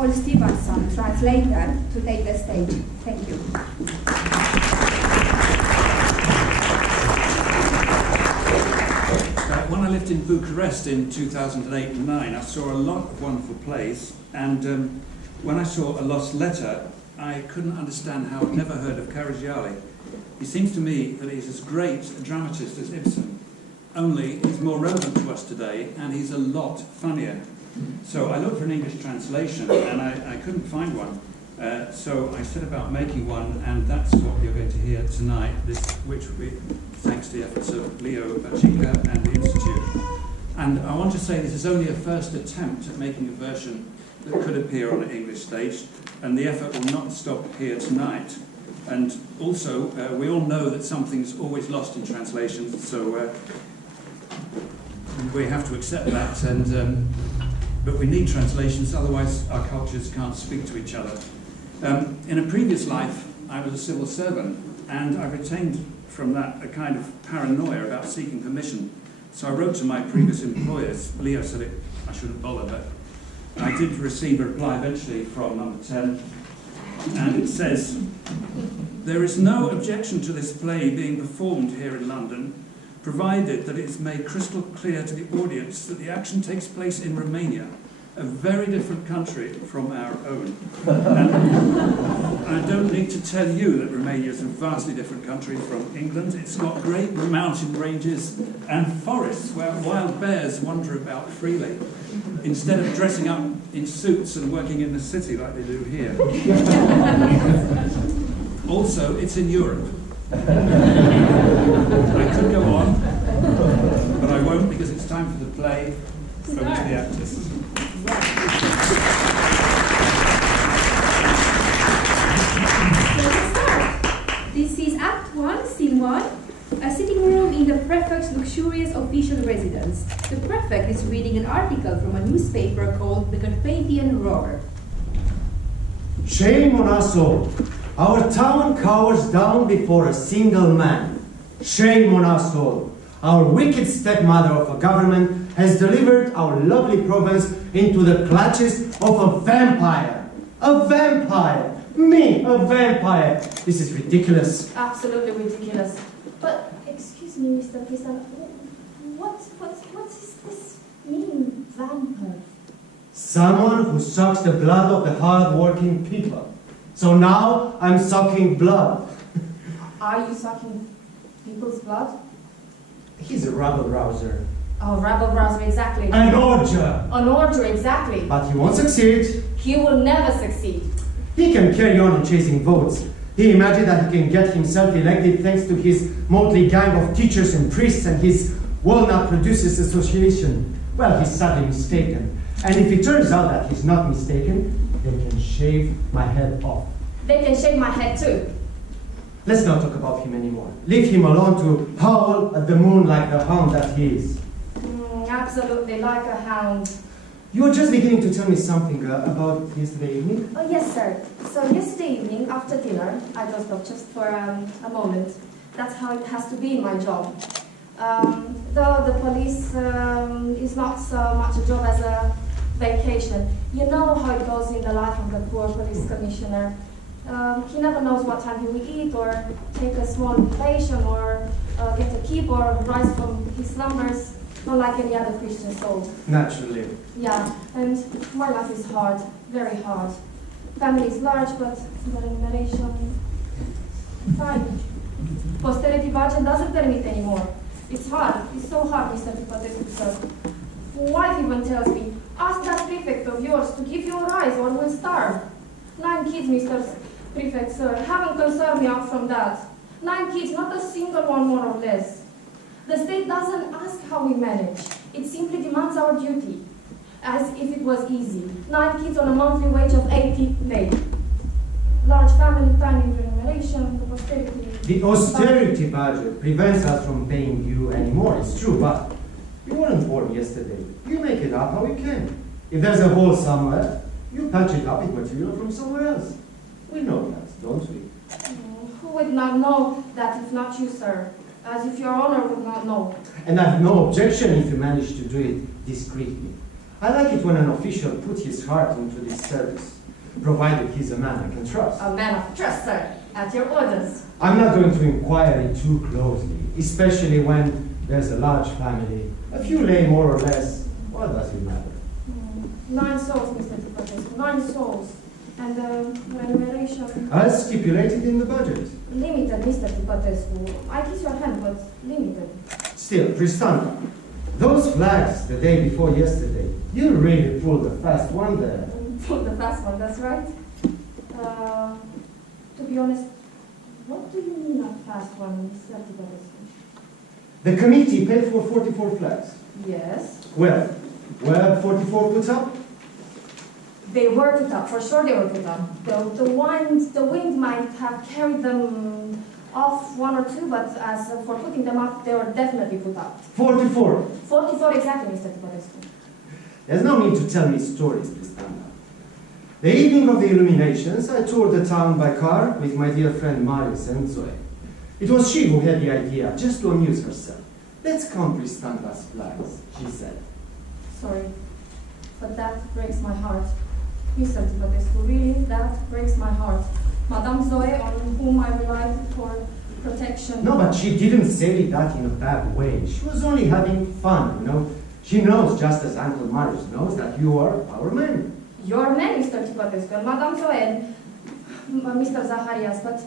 Paul Stephenson, translator, to take the stage. Thank you. When I lived in Bucharest in 2008 and 9, I saw a lot of wonderful plays, and when I saw A Lost Letter, I couldn't understand how I'd never heard of Caragiale. He seems to me that he's as great a dramatist as Ibsen, only he's more relevant to us today, and he's a lot funnier. So I looked for an English translation, and I couldn't find one. So I set about making one, and that's what you're going to hear tonight, which will be thanks to the efforts of Leo Băcică and the Institute. And I want to say this is only a first attempt at making a version that could appear on an English stage, and the effort will not stop here tonight. And also, we all know that something's always lost in translations, so we have to accept that. And but we need translations, otherwise our cultures can't speak to each other. In a previous life, I was a civil servant, and I retained from that a kind of paranoia about seeking permission. So I wrote to my previous employers. Leo said I shouldn't bother, but I did receive a reply eventually from number 10, and it says, "There is no objection to this play being performed here in London, provided that it is made crystal clear to the audience that the action takes place in Romania, a very different country from our own." And I don't need to tell you that Romania is a vastly different country from England. It's got great mountain ranges and forests where wild bears wander about freely, instead of dressing up in suits and working in the city like they do here. Also, it's in Europe. I could go on, but I won't, because it's time for the play. Over to the actors. Let's start. This is Act 1, Scene 1, a sitting room in the prefect's luxurious official residence. The prefect is reading an article from a newspaper called The Carpathian Rover. Shame on us all. Our town cowers down before a single man. Shame on us all. Our wicked stepmother of a government has delivered our lovely province into the clutches of a vampire. A vampire! Me, a vampire! This is ridiculous. Absolutely ridiculous. But, excuse me, Mr. Pristanda, what does this mean, vampire? Someone who sucks the blood of the hard-working people. So now I'm sucking blood. Are you sucking people's blood? He's a rabble-rouser. Oh, rabble-rouser, exactly. An orger! An orger, exactly. But he won't succeed. He will never succeed. He can carry on in chasing votes. He imagined that he can get himself elected thanks to his motley gang of teachers and priests and his Walnut Producers Association. Well, he's sadly mistaken. And if it turns out that he's not mistaken, they can shave my head off. They can shave my head too. Let's not talk about him anymore. Leave him alone to howl at the moon like the hound that he is. Absolutely, like a hound. You were just beginning to tell me something about yesterday evening? Oh, yes, sir. So yesterday evening, after dinner, I dozed off just for a moment. That's how it has to be in my job. Though the police is not so much a job as a vacation. You know how it goes in the life of the poor police commissioner. He never knows what time he will eat, or take a small vacation, or get a keep, or rise from his slumbers, not like any other Christian soul. Naturally. Yeah, and my life is hard, very hard. Family is large, but the remuneration, fine. Posterity budget doesn't permit anymore. It's hard, it's so hard, Mr. Tipatescu, sir. Wife even tells me, ask that prefect of yours to give you a rise or we'll starve. 9 kids, Mr. Prefect, sir. Haven't concerned me out from that. 9 kids, not a single one more or less. The state doesn't ask how we manage. It simply demands our duty, as if it was easy. 9 kids on a monthly wage of 80 lei. Large family, tiny remuneration, the posterity... The austerity budget prevents us from paying you anymore, it's true, but you weren't born yesterday. You make it up how you can. If there's a hole somewhere, you patch it up with material from somewhere else. We know that, don't we? Who would not know that if not you, sir? As if your honor would not know. And I have no objection if you manage to do it discreetly. I like it when an official puts his heart into this service, provided he's a man I can trust. A man of trust, sir. At your orders. I'm not going to inquire it too closely, especially when there's a large family. A few lay more or less. What does it matter? 9 souls, Mr. Tipatescu. 9 souls. And the remuneration... As stipulated in the budget. Limited, Mr. Tipatescu. I kiss your hand, but limited. Still, Pristanda, those flags the day before yesterday, you really pulled a fast one there. Pulled the fast one, that's right. To be honest, what do you mean a fast one, Mr. Tipatescu? The committee paid for 44 flags. Yes. Well, were 44 put up? They were put up, for sure they were put up. The wind might have carried them off 1 or 2, but as for putting them up, they were definitely put up. 44. 44 exactly, Mr. Tipatescu. There's no need to tell me stories, Pristanda. The evening of the illuminations, I toured the town by car with my dear friend Marius and Zoe. It was she who had the idea, just to amuse herself. Let's count Pristanda's flags, she said. Sorry, but that breaks my heart. Mr. Tipatescu, really, that breaks my heart. Madame Zoe, on whom I relied for protection. No, but she didn't say that in a bad way. She was only having fun, you know. She knows, just as Uncle Marius knows, that you are our man. Your man, Mr. Tipatescu, and Madame Zoe, and Mr. Zaharias, but...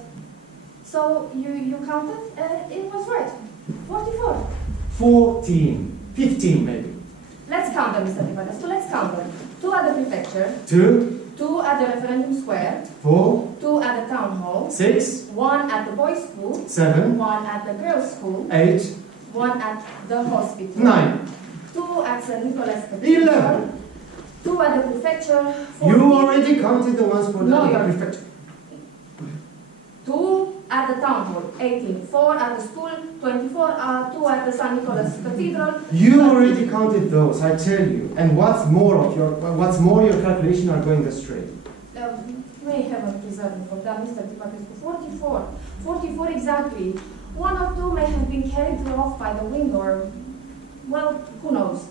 So, you counted? It was right. 44. 14. 15, maybe. Let's count them, Mr. Tipatescu, let's count them. 2 at the prefecture. 2. 2 at the referendum square. 4. 2 at the town hall. 6. 1 at the boys' school. 7. 1 at the girls' school. 8. 1 at the hospital. 9. 2 at St. Nicholas Cathedral. 11. 2 at the prefecture. 14. You already counted the ones for No, the you're- prefecture. 2 at the town hall. 18. 4 at the school. 24. 2 at the St. Nicholas Cathedral. You already counted those, I tell you. And what's more, your calculations are going astray. May heaven preserve me from that, Mr. Tipatescu. 44. 44 exactly. 1 or 2 may have been carried off by the wind or, well, who knows.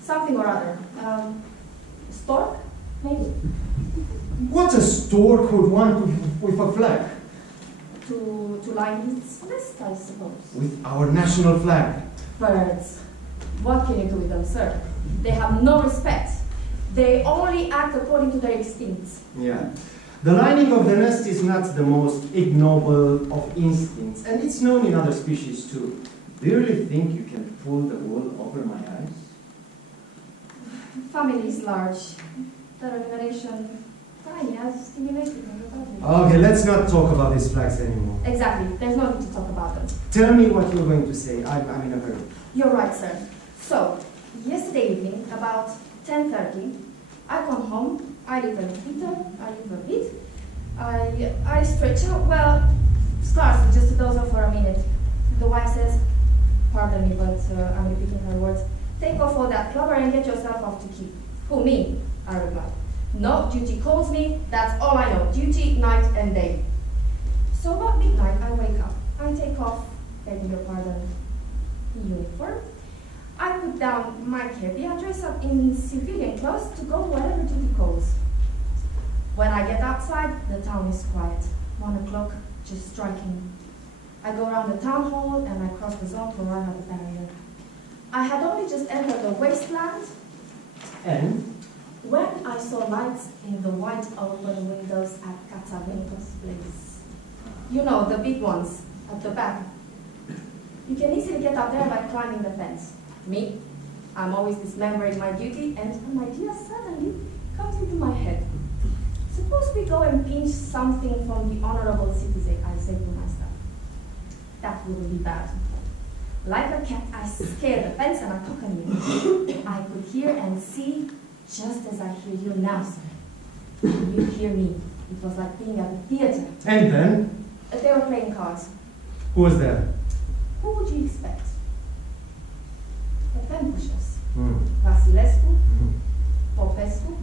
Something or other. Stork? Maybe. What a stork would want with a flag? To line its nest, I suppose. With our national flag. Birds. What can you do with them, sir? They have no respect. They only act according to their instincts. Yeah. The lining of the nest is not the most ignoble of instincts, and it's known in other species too. Do you really think you can pull the wool over my eyes? Family is large. The remuneration tiny, as stimulated in the budget. Okay, let's not talk about these flags anymore. Exactly. There's no need to talk about them. Tell me what you're going to say. I'm in a hurry. You're right, sir. So, yesterday evening, about 10:30, I come home, I leave a little, I leave a bit, I stretch out, well, scarcely, just to doze off for a minute. The wife says, pardon me, but I'm repeating her words, take off all that clobber and get yourself off to keep. Who, me? I reply. No, duty calls me, that's all I know. Duty, night and day. So about midnight, I wake up. I take off, begging your pardon, uniform. I put down my kepi, I dress up in civilian clothes to go wherever duty calls. When I get outside, the town is quiet. 1 o'clock, just striking. I go around the town hall and I cross the zone to run out the barrier. I had only just entered the wasteland, And? when I saw lights in the white open windows at Catzavenco's place. You know, the big ones at the back. You can easily get up there by climbing the fence. Me, I'm always dismembering my duty, and an idea suddenly comes into my head. Suppose we go and pinch something from the honorable citizen, I say to myself. That wouldn't be bad. Like a cat, I scale the fence and I talk on you. I could hear and see just as I hear you now, sir. You hear me. It was like being at the theater. And then? They were playing cards. Who was there? Who would you expect? The pen pushers. Vasilescu? Popescu.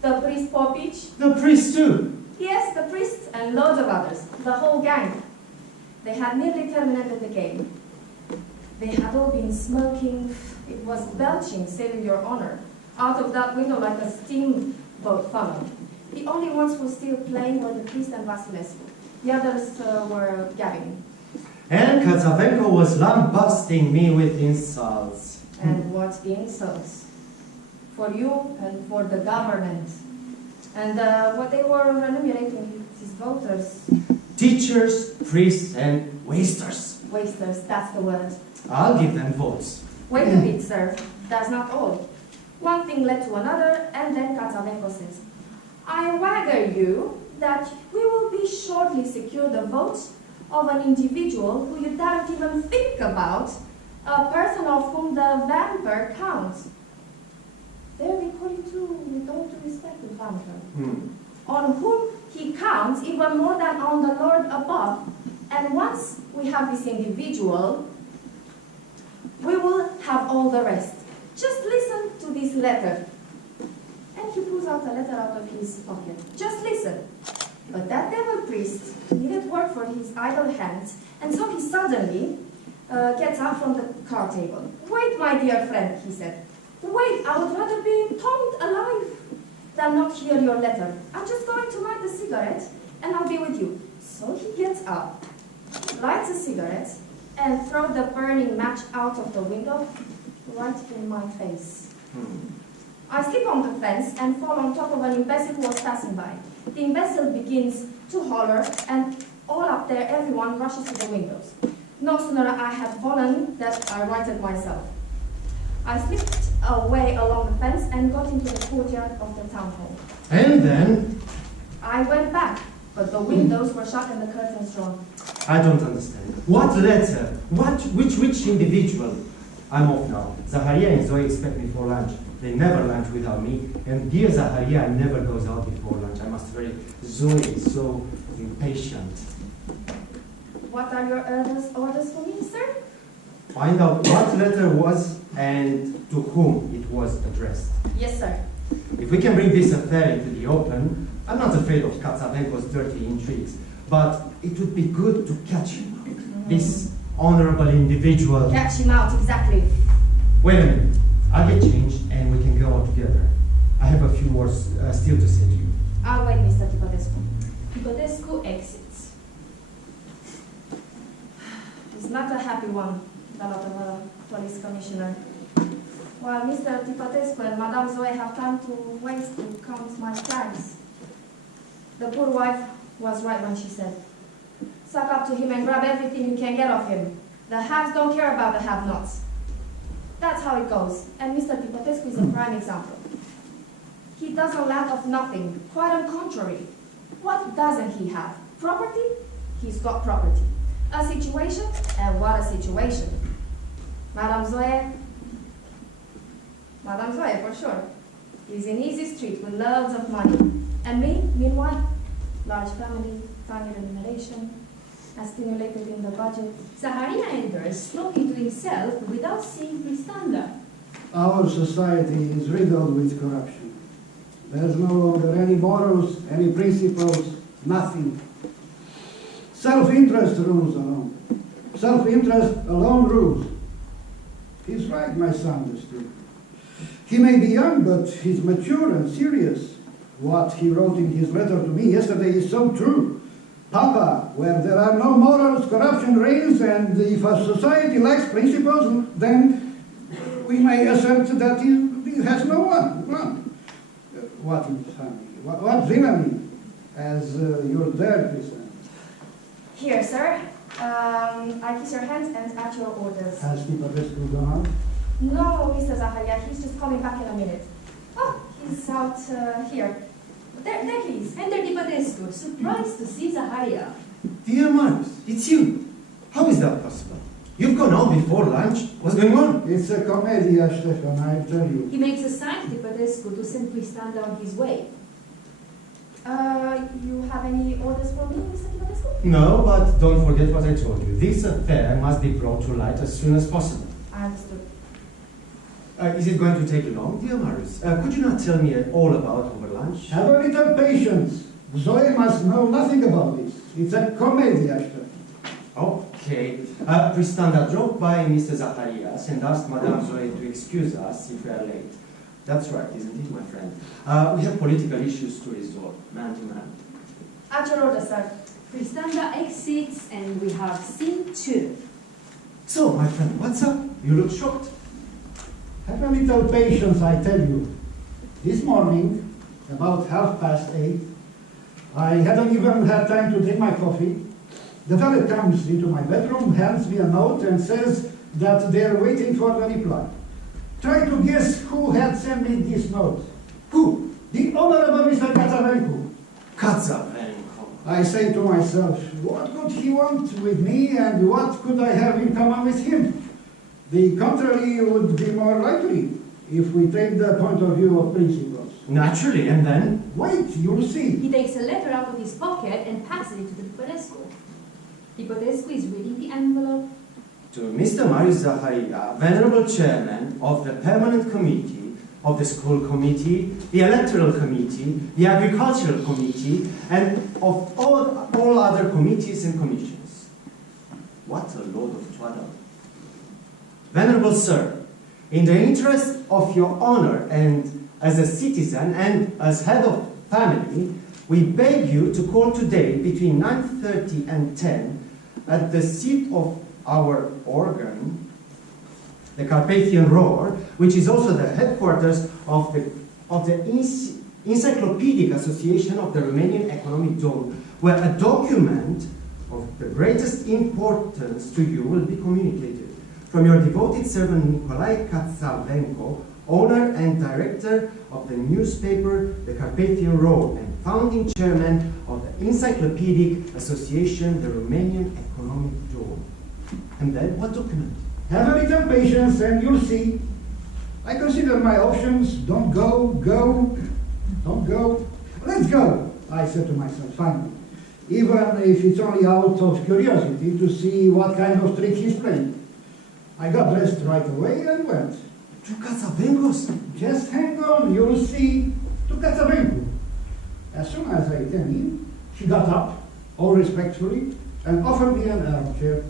The priest Popic. The priest too. Yes, the priest and loads of others. The whole gang. They had nearly terminated the game. They had all been smoking It was belching, saving your honor, out of that window like a steamboat funnel. The only ones who were still playing were the priest and Vasilescu. The others were gabbing. And Catzavenco was lambasting me with insults. And what insults? For you and for the government. And what they were enumerating his voters. Teachers, priests, and wasters. Wasters, that's the word. I'll give them votes. Wait a bit, sir. That's not all. One thing led to another, and then Catzavenco says, I wager you that we will be shortly secure the votes of an individual who you daren't even think about, a person of whom the vampire counts. There we call you to, with all due respect, the vampire. On whom he counts even more than on the Lord above. And once we have this individual, we will have all the rest. Just listen to this letter. And he pulls out a letter out of his pocket. Just listen. But that devil priest needed work for his idle hands, and so he suddenly gets up from the card table. Wait, my dear friend, he said. Wait, I would rather be tongued alive than not hear your letter. I'm just going to light a cigarette, and I'll be with you. So he gets up, lights a cigarette, and throws the burning match out of the window right in my face. I slip on the fence and fall on top of an imbecile who was passing by. The imbecile begins to holler, and all up there, everyone rushes to the windows. No sooner I had fallen than I righted myself. I slipped away along the fence and got into the courtyard of the town hall. And then? I went back, but the windows were shut and the curtains drawn. I don't understand. What letter? Which individual? I'm off now. Zaharia and Zoe expect me for lunch. They never lunch without me. And dear Zaharia never goes out before lunch. I must very. Zoe is so impatient. What are your orders for me, sir? Find out what letter was and to whom it was addressed. Yes, sir. If we can bring this affair into the open, I'm not afraid of Catzavenco's dirty intrigues, but it would be good to catch him out. This honorable individual. Catch him out, exactly. Wait a minute. I'll get changed and we can go out together. I have a few words still to say to you. I'll wait, Mr. Tipatescu. Tipatescu exits. It's not a happy one, the lot of a police commissioner. While Mr. Tipatescu and Madame Zoe have time to waste to count my crimes. The poor wife was right when she said, suck up to him and grab everything you can get of him. The haves don't care about the have-nots. That's how it goes, and Mr. Tipatescu is a prime example. He doesn't lack of nothing, quite on contrary. What doesn't he have? Property? He's got property. A situation? And what a situation. Madame Zoe for sure. He's in easy street with loads of money. And me, meanwhile, large family, tiny remuneration, as stimulated in the budget. Zaharia enters, talking to himself without seeing Pristanda. Our society is riddled with corruption. There's no longer any morals, any principles, nothing. Self-interest rules alone. Self-interest alone rules. He's right, my son, this too. He may be young, but he's mature and serious. What he wrote in his letter to me yesterday is so true. Papa, where there are no morals, corruption reigns, and if a society lacks principles, then we may assert that he has no one. What infamy, what villainy, as your dad presents. Here, sir. I kiss your hands and at your orders. Has Tipatescu gone out? No, Mr. Zaharia, he's just coming back in a minute. Oh, he's out here. There he is. Enter Tipatescu, surprised to see Zaharia. Dear Marcus, it's you. How is that possible? You've gone out before lunch. What's going on? It's a commedia, Ștefan, I tell you. He makes a sign to Tipatescu to send Pristanda on his way. You have any orders for me, Mr. Tipatescu? No, but don't forget what I told you. This affair must be brought to light as soon as possible. I understood. Is it going to take long, dear Marius? Could you not tell me all about over lunch? Have a little patience. Zoe must know nothing about this. It's a commedia, Ștefan. Okay. Okay. Pristanda dropped by Mr. Zaharias and asked Madame Zoe to excuse us if we are late. That's right, isn't it, my friend? We have political issues to resolve, man to man. At your order, sir. Pristanda exits and we have scene 2. So, my friend, what's up? You look shocked. Have a little patience, I tell you. This morning, about 8:30, I hadn't even had time to drink my coffee. The valet comes into my bedroom, hands me a note and says that they're waiting for the reply. Try to guess who had sent me this note. Who? The Honorable Mr. Catzavenco. Catzavenco. I say to myself, what could he want with me and what could I have in common with him? The contrary would be more likely if we take the point of view of principles. Naturally, and then? Wait, you'll see. He takes a letter out of his pocket and passes it to Tipatescu. Tipatescu is reading the envelope. To Mr. Marius Zaharia, Venerable Chairman of the Permanent Committee, of the School Committee, the Electoral Committee, the Agricultural Committee, and of all other committees and commissions. What a load of twaddle. Venerable Sir, in the interest of your honor and as a citizen and as head of family, we beg you to call today between 9:30 and 10 at the seat of our organ, the Carpathian Roar, which is also the headquarters of the Encyclopedic Association of the Romanian Economic Zone, where a document of the greatest importance to you will be communicated. From your devoted servant Nicolae Catzavenco, owner and director of the newspaper The Carpathian Roar and founding chairman of the Encyclopedic Association, the Romanian Economic Zone. And then, what document? Have a little patience and you'll see. I consider my options. Don't go, don't go. Let's go, I said to myself finally. Even if it's only out of curiosity to see what kind of trick he's playing. I got dressed right away and went. To Catzavenco's? Just hang on, you'll see. To Catzavenco. As soon as I came in, she got up, all respectfully, and offered me an armchair.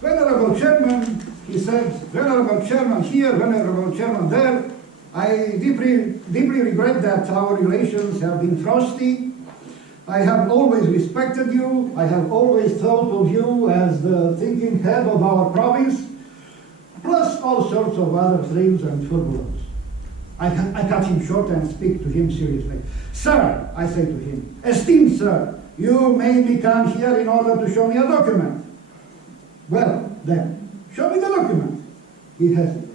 Venerable Chairman, he said, Venerable Chairman here, Venerable Chairman there, I deeply regret that our relations have been frosty. I have always respected you. I have always thought of you as the thinking head of our province, plus all sorts of other thrills and turbulence. I cut him short and speak to him seriously. Sir, I say to him, esteemed sir, you made me come here in order to show me a document. Well, then, show me the document. He hesitates.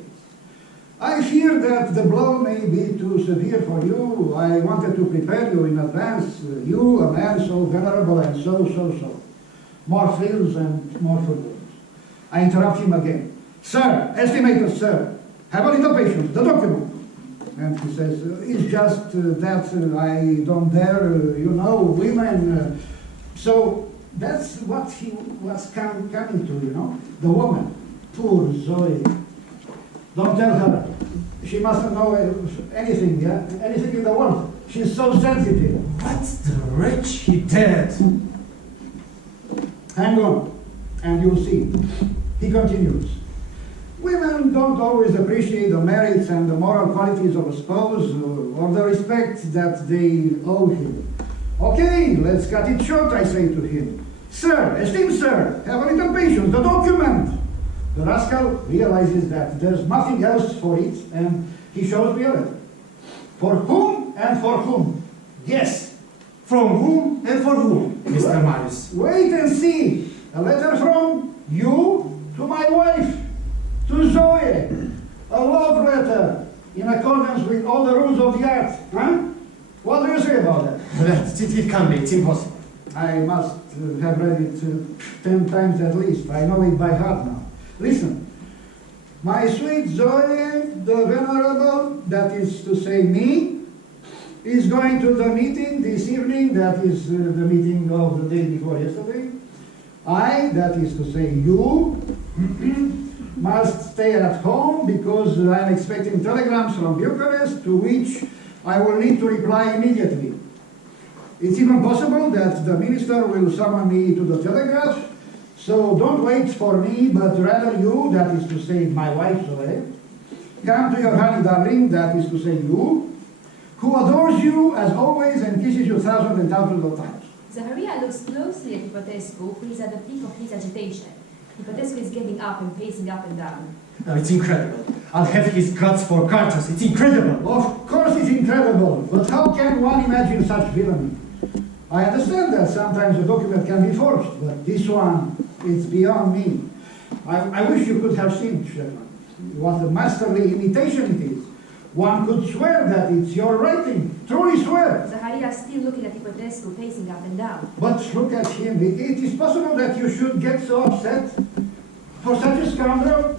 I fear that the blow may be too severe for you. I wanted to prepare you in advance. You, a man so venerable and so. More thrills and more turbulence. I interrupt him again. Sir, estimated sir, have a little patience, the document. And he says, it's just that I don't dare, women. So that's what he was coming to, the woman. Poor Zoe. Don't tell her. She mustn't know anything, anything in the world. She's so sensitive. What's the wretch he did? Hang on, and you'll see. He continues. Women don't always appreciate the merits and the moral qualities of a spouse or the respect that they owe him. Okay, let's cut it short, I say to him. Sir, esteemed sir, have a little patience, the document. The rascal realizes that there's nothing else for it, and he shows me a letter. For whom and for whom? Guess. From whom and for whom, Mr. Marius? Wait and see. A letter from you to my wife, to Zoe. A love letter, in accordance with all the rules of the art. Huh? What do you say about that? It can't be, it's impossible. I must have read it 10 times at least. I know it by heart now. Listen, my sweet Zoe, the Venerable, that is to say me, is going to the meeting this evening, that is the meeting of the day before yesterday. I, that is to say you, must stay at home because I'm expecting telegrams from Bucharest to which I will need to reply immediately. It's even possible that the minister will summon me to the telegraph, So don't wait for me, but rather you, that is to say my wife Zoe, come to your honey darling, that is to say you, who adores you as always and kisses you thousands and thousands of times. Zaharia looks closely at Tipatescu, who is at the peak of his agitation. Tipatescu is getting up and pacing up and down. Oh, it's incredible. I'll have his guts for carters. It's incredible. Of course it's incredible, but how can one imagine such villainy? I understand that sometimes a document can be forged, but this one, it's beyond me. I wish you could have seen it, Ștefan. What a masterly imitation it is. One could swear that it's your writing, truly swear. Zaharia is still looking at Tipatescu, pacing up and down. But look at him. It is possible that you should get so upset for such a scoundrel.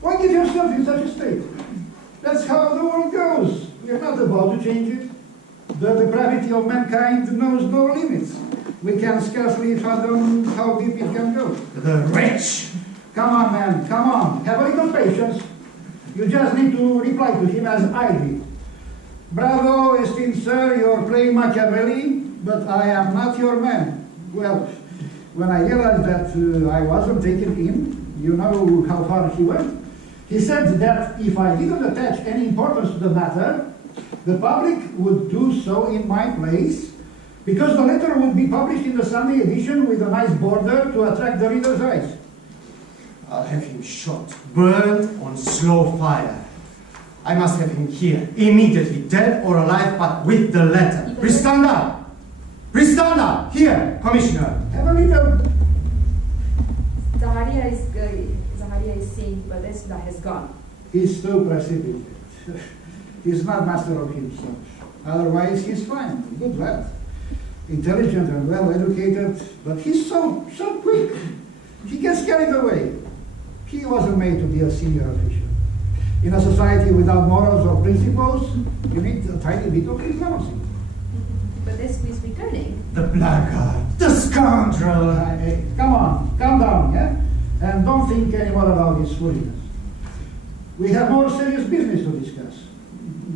Why get yourself in such a state? That's how the world goes. We are not about to change it. The depravity of mankind knows no limits. We can scarcely fathom how deep it can go. The wretch! Come on, man, come on. Have a little patience. You just need to reply to him as I did. Bravo, esteemed sir, you're playing Machiavelli, but I am not your man. Well, when I realized that I wasn't taken in, you know how far he went. He said that if I didn't attach any importance to the matter, the public would do so in my place, because the letter would be published in the Sunday edition with a nice border to attract the reader's eyes. I'll have him shot, burned on slow fire. I must have him here, immediately, dead or alive, but with the letter. Pristanda! Pristanda! Here, Commissioner. Have a little... Zaharia is seeing Tipatescu that has gone. He's so precipitate. He's not master of himself. Otherwise, he's fine, good lad. Intelligent and well-educated, but he's so quick. He gets carried away. He wasn't made to be a senior official. In a society without morals or principles, you need a tiny bit of diplomacy. Tipatescu is returning. The blackguard, the scoundrel. Hey, come on, calm down, yeah? And don't think anymore about his foolishness. We have more serious business to discuss.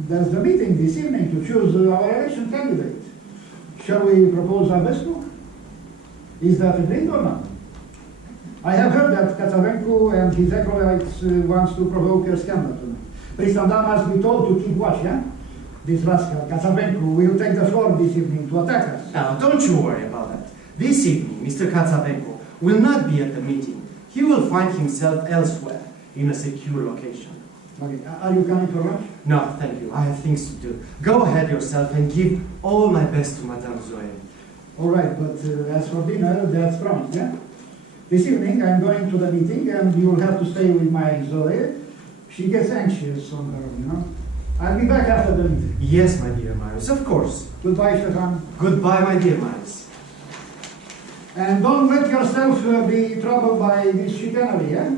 There's the meeting this evening to choose our election candidate. Shall we propose Albescu? Is that agreed or not? I have heard that Catzavenco and his acolytes wants to provoke a scandal tonight. Pristanda must be told to keep watch, yeah? This rascal, Catzavenco, will take the floor this evening to attack us. Now, don't you worry about that. This evening, Mr. Catzavenco will not be at the meeting. He will find himself elsewhere, in a secure location. Okay, are you coming for lunch? No, thank you. I have things to do. Go ahead yourself and give all my best to Madame Zoe. All right, but as for dinner, that's promised, yeah? This evening, I'm going to the meeting, and you will have to stay with my Zoe. She gets anxious on her own, you know? I'll be back after the meeting. Yes, my dear Marius, of course. Goodbye, Ștefan. Goodbye, my dear Marius. And don't let yourself be troubled by this chicanery, yeah?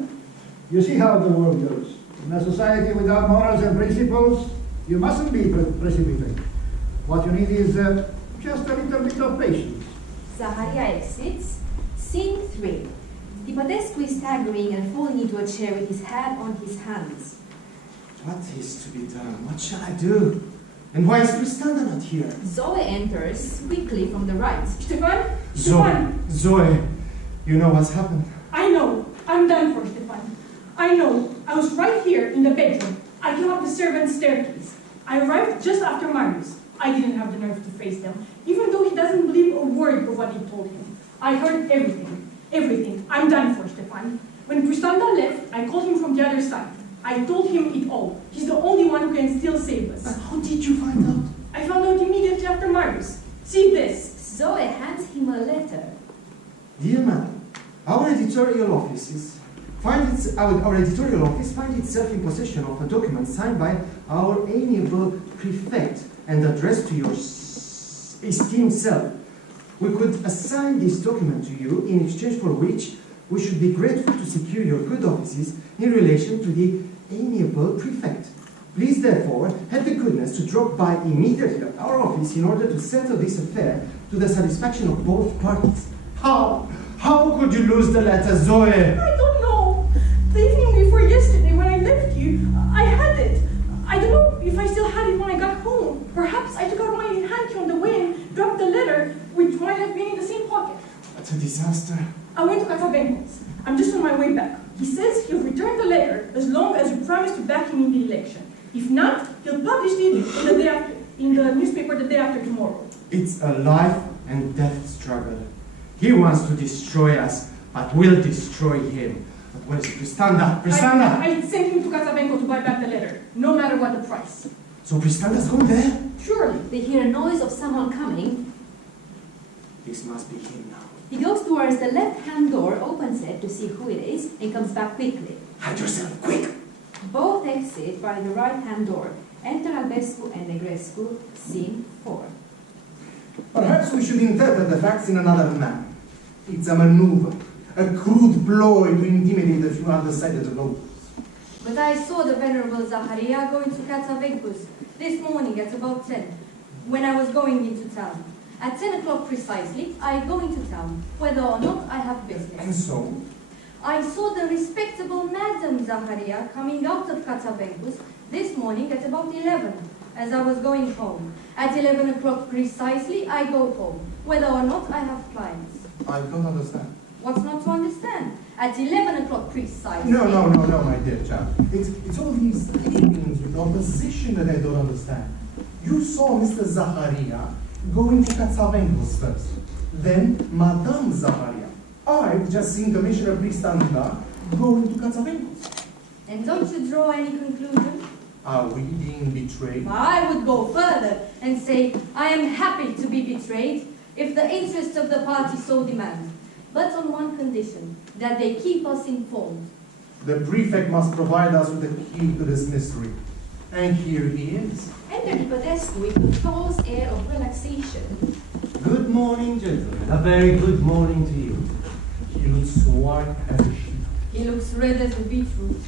You see how the world goes. In a society without morals and principles, you mustn't be precipitate. What you need is just a little bit of patience. Zaharia exits. Scene 3. Tipatescu is staggering and falling into a chair with his head on his hands. What is to be done? What shall I do? And why is Pristanda not here? Zoe enters quickly from the right. Ștefan? Zoe, you know what's happened? I know. I'm done for, Ștefan. I know. I was right here in the bedroom. I came up the servants' staircase. I arrived just after Marius. I didn't have the nerve to face them, even though he doesn't believe a word of what he told him. I heard everything. Everything. I'm done for, Ștefan. When Pristanda left, I called him from the other side. I told him it all. He's the only one who can still save us. But how did you find out? I found out immediately after Marius. See this. Zoe hands him a letter. Dear madam, our editorial office finds itself in possession of a document signed by our amiable prefect and addressed to your esteemed self. We could assign this document to you, in exchange for which we should be grateful to secure your good offices in relation to the amiable prefect. Please, therefore, have the goodness to drop by immediately at our office in order to settle this affair to the satisfaction of both parties. How could you lose the letter, Zoe? I don't know. The evening before yesterday, when I left you, I had it. I don't know if I still had it when I got home. Perhaps I took out my hanky on the way and dropped the letter, which might have been in the same pocket. What a disaster. I went to Catzavenco's. I'm just on my way back. He says he'll return the letter as long as you promise to back him in the election. If not, he'll publish it in the newspaper the day after tomorrow. It's a life and death struggle. He wants to destroy us, but we'll destroy him. But where's Pristanda? Pristanda! I sent him to Catzavenco to buy back the letter, no matter what the price. So Pristanda's gone there? Surely. They hear a noise of someone coming. This must be him now. He goes towards the left-hand door, opens it to see who it is, and comes back quickly. Hide yourself, quick! Both exit by the right-hand door. Enter Albescu and Negrescu, scene 4. Perhaps we should interpret the facts in another manner. It's a maneuver, a crude ploy to intimidate a few undecided voters. But I saw the Venerable Zaharia going to Catzavenco's this morning at about 10, when I was going into town. At 10 o'clock precisely, I go into town, whether or not I have business. And so? I saw the respectable Madam Zaharia coming out of Catzavenco's this morning at about 11, as I was going home. At 11 o'clock precisely, I go home, whether or not I have clients. I don't understand. What's not to understand? At 11 o'clock precisely. No, my dear child. It's all these feelings with opposition that I don't understand. You saw Mr. Zaharia going to Catzavenco's first, then Madame Zaharia. I've just seen Commissioner Pristanda going to Catzavenco's. And don't you draw any conclusion? Are we being betrayed? I would go further and say I am happy to be betrayed if the interests of the party so demand, but on one condition, that they keep us informed. The prefect must provide us with the key to this mystery. And here he is. Enter Tipatescu with a false air of relaxation. Good morning, gentlemen. A very good morning to you. He looks white as a sheet. He looks red as a beetroot.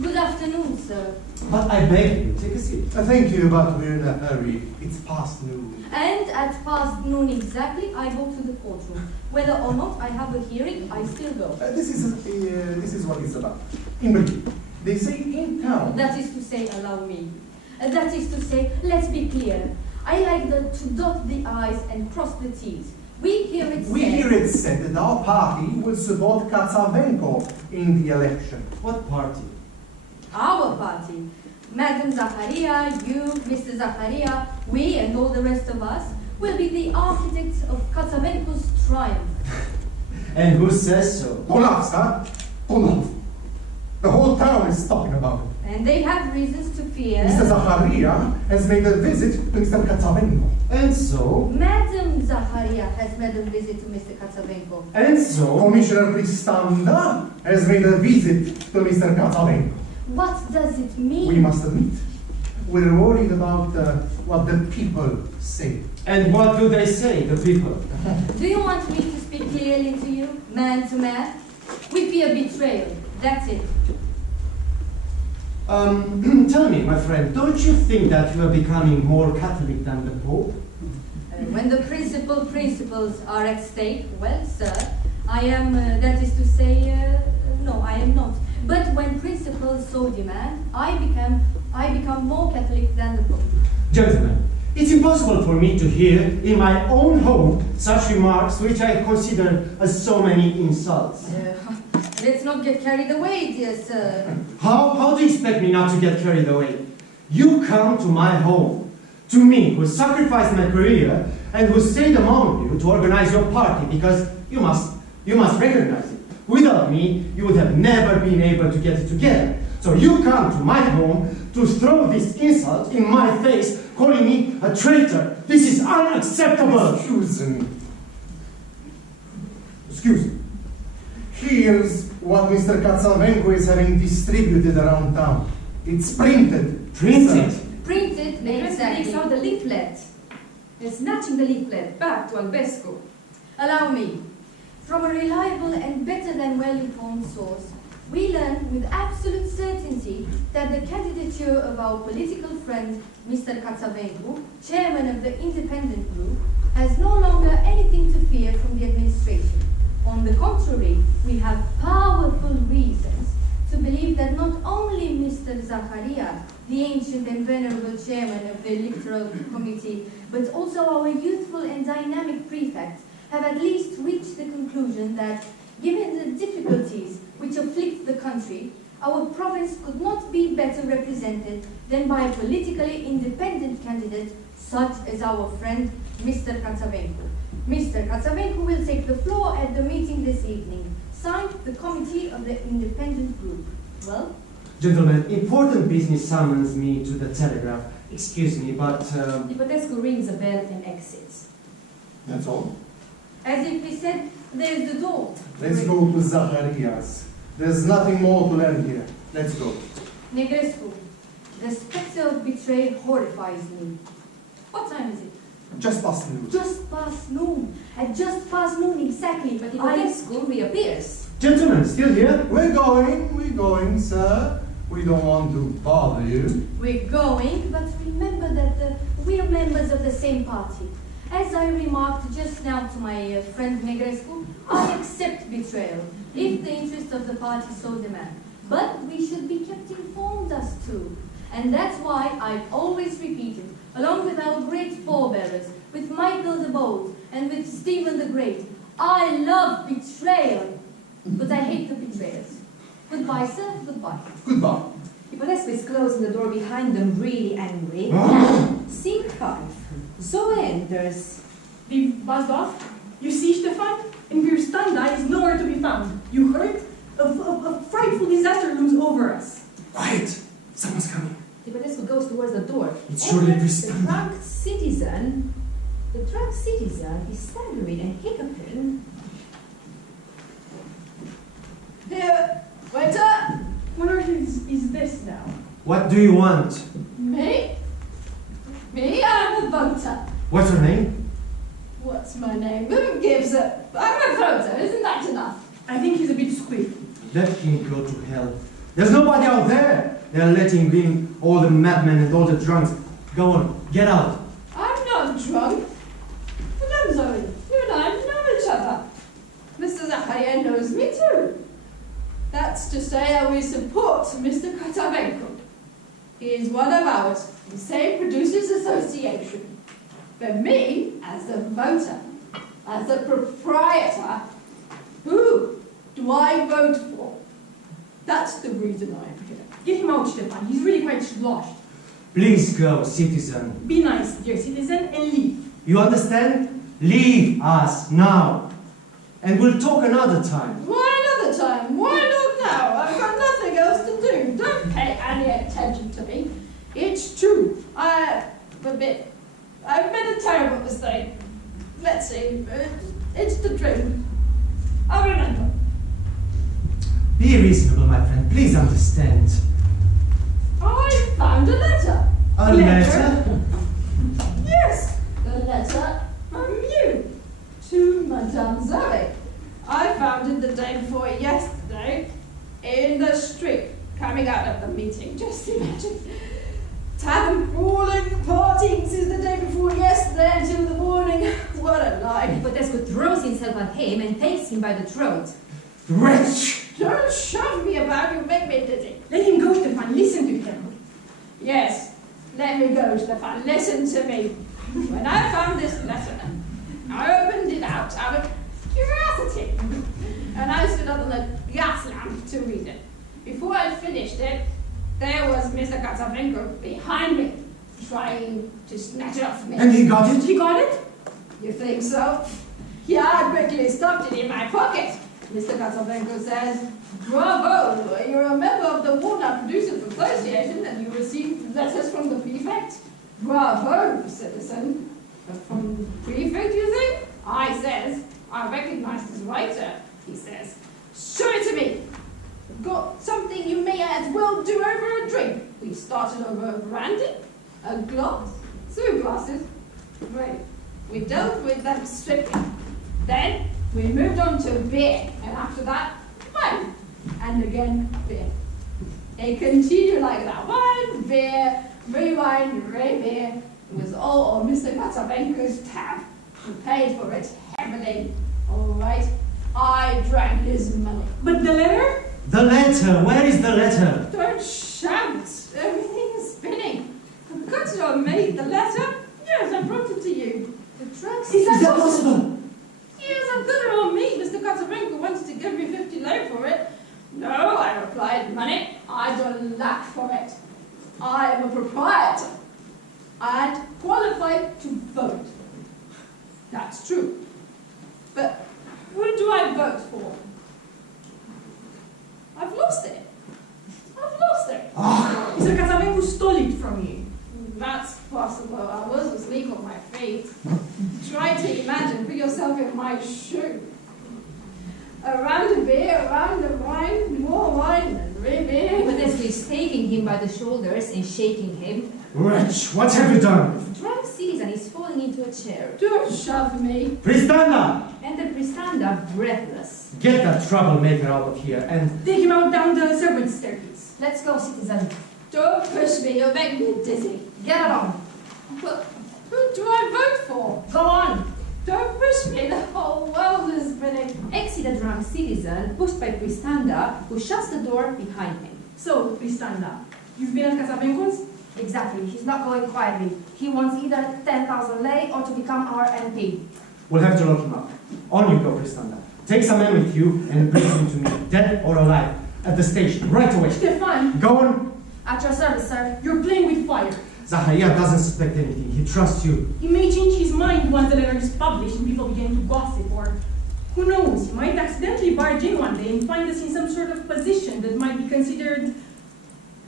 Good afternoon, sir. But I beg you, take a seat. Thank you, but we're in a hurry. It's past noon. And at past noon exactly, I go to the courtroom. Whether or not I have a hearing, I still go. This is what it's about. In brief, they say in town. That is to say, allow me. That is to say, let's be clear. I like to dot the I's and cross the T's. We hear it said that our party will support Catzavenco in the election. What party? Our party. Madam Zaharia, you, Mr. Zaharia, we and all the rest of us will be the architects of Catzavenco's triumph. And who says so? Olaf, sir. Olaf. The whole town is talking about it. And they have reasons to fear. Mr. Zaharia has made a visit to Mr. Catzavenco. And so? Madam Zaharia has made a visit to Mr. Catzavenco. And so? Commissioner Pristanda has made a visit to Mr. Catzavenco. What does it mean? We must admit, we're worried about what the people say. And what do they say, the people? Do you want me to speak clearly to you, man to man? We fear betrayal. That's it. Tell me, my friend, don't you think that you are becoming more Catholic than the Pope? When the principles are at stake, well, sir, I am, that is to say, no, I am not. But when principles so demand, I become more Catholic than the Pope. Gentlemen, it's impossible for me to hear in my own home such remarks which I consider as so many insults. Let's not get carried away, dear sir. How do you expect me not to get carried away? You come to my home, to me, who sacrificed my career and who stayed among you to organize your party because you must recognize it. Without me, you would have never been able to get it together. So you come to my home to throw this insult in my face, calling me a traitor. This is unacceptable. Excuse me. Here's what Mr. Catzavenco is having distributed around town. It's printed. Printed? Printed, exactly. Takes out the leaflet. They're snatching the leaflet back to Albescu. Allow me. From a reliable and better than well-informed source, we learn with absolute certainty that the candidature of our political friend, Mr. Catzavenco, chairman of the independent group, has no longer anything to fear from the administration. On the contrary, we have powerful reasons to believe that not only Mr. Zaharia, the ancient and venerable chairman of the electoral committee, but also our youthful and dynamic prefect, have at least reached the conclusion that given the difficulties which afflict the country, our province could not be better represented than by a politically independent candidate such as our friend Mr. Catzavenco. Mr. Catzavenco will take the floor at the meeting this evening. Signed, the committee of the independent group. Well? Gentlemen, important business summons me to the telegraph. Excuse me, but... Tipatescu rings a bell and exits. That's all? As if he said, there's the door. Let's go to Zaharia's. There's nothing more to learn here. Let's go. Negrescu, the spectre of betrayal horrifies me. What time is it? Just past noon. Just past noon. At just past noon exactly. But Tipatescu reappears. Gentlemen, still here? We're going, sir. We don't want to bother you. We're going, but remember that we're members of the same party. As I remarked just now to my friend Negrescu, I accept betrayal, if the interest of the party so demand. But we should be kept informed as too. And that's why I've always repeated, along with our great forebearers, with Michael the Bold, and with Stephen the Great, I love betrayal, but I hate the betrayers. Goodbye, sir, goodbye. Goodbye. Tipatescu is closing the door behind them, really angry. Scene 5. Zoe enters. They've buzzed off. You see, Ștefan? And Pristanda is nowhere to be found. You heard? A frightful disaster looms over us. Quiet! Someone's coming. Tipatescu goes towards the door. It's surely The Pristanda. drunk citizen is staggering and hiccuping. Here, waiter! What on earth is this now? What do you want? Me? Me? I'm a voter. What's your name? What's my name? Who gives a... I'm a voter, isn't that enough? I think he's a bit squeaky. Let him go to hell. There's nobody out there. They're letting in all the madmen and all the drunks. Go on, get out. I'm not drunk. Madame Zoe, you and I know each other. Mr. Zaharia knows me too. That's to say that we support Mr. Catzavenco. He is one of ours, the same Producers Association. But me, as the voter, as the proprietor, who do I vote for? That's the reason I am here. Get him out, Ștefan. He's really quite sloshed. Please go, citizen. Be nice, dear citizen, and leave. You understand? Leave us now. And we'll talk another time. Why another time? Why not now? I've got nothing else to do. Don't pay any attention to me. It's true. I've made a terrible mistake. Let's see. It's the truth. I remember. Be reasonable, my friend. Please understand. I found a letter. A letter? Yes, the letter from you to Madame Zoe. I found it the day before yesterday in the street coming out of the meeting. Just imagine. Tavern crawling, partying since the day before yesterday until the morning. What a lie. Tipatescu throws himself at him and takes him by the throat. Wretch! Don't shove me about, you make me dizzy. Let him go, Ștefan. Listen to him. Yes, let me go, Ștefan. Listen to me. When I found this letter, I opened it out of curiosity. And I stood up on the gas lamp to read it. Before I finished it, there was Mr. Catzavenco behind me, trying to snatch it off me. And he got it? He got it? You think so? Yeah, I quickly stuffed it in my pocket. Mr. Catzavenco says, bravo, you're a member of the Warner Producers Association and you received letters from the prefect? Bravo, citizen. But from the prefect, you think? I says, I recognize this writer. He says, show it to me. Got something you may as well do over a drink. We started over a brandy, a glass, 2 glasses. Great. We dealt with them swiftly. Then we moved on to beer, and after that, wine. And again, beer. It continued like that. Wine, beer, re-wine, re-beer. It was all on Mr. Catzavenco's tab. He paid for it heavily. All right. I drank his money. But the letter? The letter! Where is the letter? Don't shout. Everything is spinning. I've got it on me. The letter? Yes, I brought it to you. The drugs. Is that possible? Yes, I've got it on me. Mr. Catzavenco wanted to give That's true. But who do I vote for? I've lost it. I've lost it. Mr. Catzavenco stole it from you. That's possible. I was asleep on my feet. Try to imagine, put yourself in my shoe. A round of beer, a round of wine, more wine and beer. Popescu is taking him by the shoulders and shaking him. Wretch, what have you done? Drunk citizen is falling into a chair. Don't shove me. Pristanda! And the Pristanda, breathless. Get that troublemaker out of here and... Take him out down the servants' staircase. Let's go, citizen. Don't push me, you'll make me dizzy. Get along. But who do I vote for? Go on. Don't push me, the whole world is spinning. Exit the drunk citizen, pushed by Pristanda, who shuts the door behind him. So, Pristanda, you've been at Catzavenco's? Exactly. He's not going quietly. He wants either 10,000 lei or to become our MP. We'll have to lock him up. On you go, Pristanda. Take some men with you and bring him to me, dead or alive, at the station, right away. Ștefan! Go on. At your service, sir. You're playing with fire. Zaharia doesn't suspect anything. He trusts you. He may change his mind once the letter is published and people begin to gossip, or who knows, he might accidentally barge in one day and find us in some sort of position that might be considered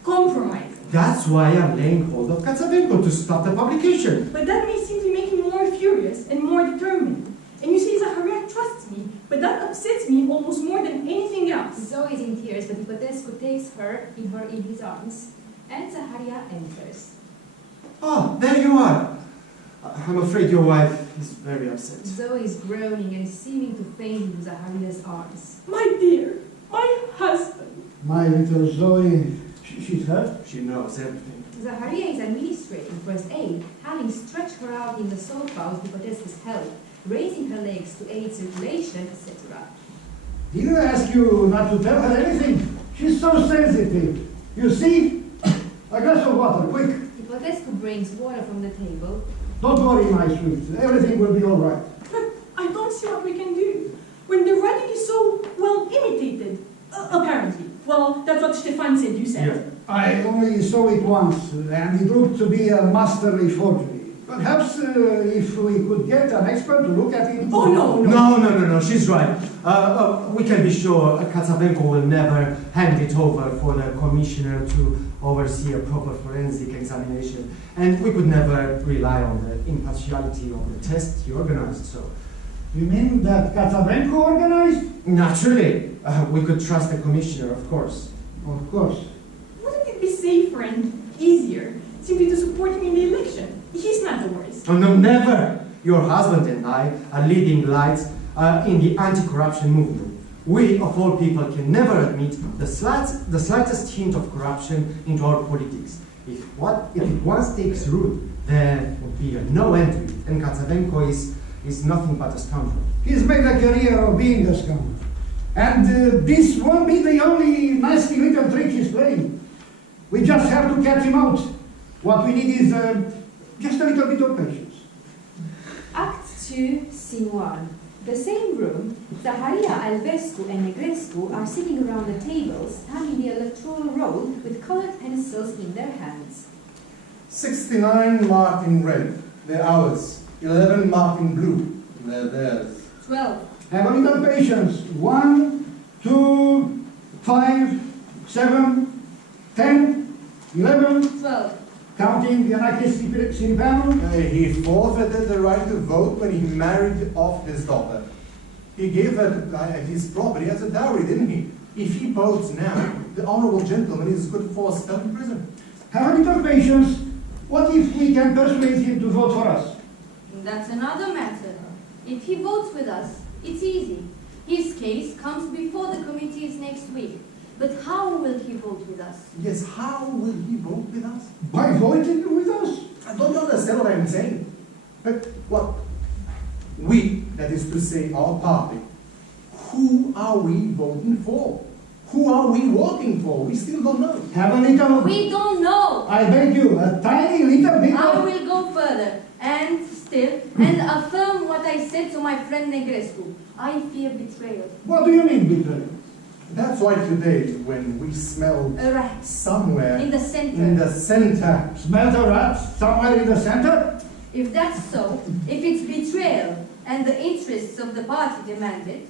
compromising. That's why I'm laying hold of Catzavenco to stop the publication. But that may simply make him more furious and more determined. And you see, Zaharia trusts me, but that upsets me almost more than anything else. Zoe is in tears, but Tipatescu takes her in his arms, and Zaharia enters. Oh, there you are. I'm afraid your wife is very upset. Zoe is groaning and seeming to faint into Zaharia's arms. My dear, my husband. My little Zoe, she's hurt? She knows everything. Zaharia is administrating first aid, having stretched her out in the sofa with Tipatescu's help, raising her legs to aid circulation, etc. Didn't I ask you not to tell her anything? She's so sensitive. You see? A glass of water, quick. Tipatescu brings water from the table. Don't worry, my sweet. Everything will be all right. But I don't see what we can do when the writing is so well imitated. Apparently. Well, that's what Ștefan said, you said. Yeah. I only saw it once, and it looked to be a masterly forgery. Perhaps if we could get an expert to look at it... Oh, no. No, she's right. We can be sure Catzavenco will never hand it over for the commissioner to oversee a proper forensic examination. And we could never rely on the impartiality of the test he organized, so... You mean that Catzavenco organized? Naturally. We could trust the commissioner, of course. Of course. Wouldn't it be safer and easier simply to support him in the election? He's not the worst. Oh, no, never! Your husband and I are leading lights in the anti-corruption movement. We, of all people, can never admit the slightest hint of corruption into our politics. If it once takes root, there will be no end to it, and Catzavenco is nothing but a scoundrel. He's made a career of being a scoundrel. And this won't be the only nasty little trick he's playing. We just have to catch him out. What we need is just a little bit of patience. Act 2, Scene 1. The same room, Zaharia, Albescu and Negrescu are sitting around the table, studying the electoral roll with colored pencils in their hands. 69 marked in red, they're ours. 11 marked in blue, they're theirs. 12. Have a little patience. 1, 2, 5, 7, 10, 11. 12. Counting Ioana Goga. He forfeited the right to vote when he married off his daughter. He gave her his property as a dowry, didn't he? If he votes now, the honorable gentleman is good for a spell in prison. Have a little patience. What if we can persuade him to vote for us? That's another matter. If he votes with us, it's easy. His case comes before the committees next week. But how will he vote with us? Yes, how will he vote with us? By voting with us? I don't understand what I'm saying. But what? We, that is to say our party, who are we voting for? Who are we working for? We still don't know. Have a little... We don't know. I beg you, a tiny little bit I of... will go further and affirm what I said to my friend Negrescu. I fear betrayal. What do you mean, betrayal? That's why today, when we smelled A rat. somewhere In the center. in the center, Smelt a rat somewhere in the center? If that's so, if it's betrayal and the interests of the party demand it,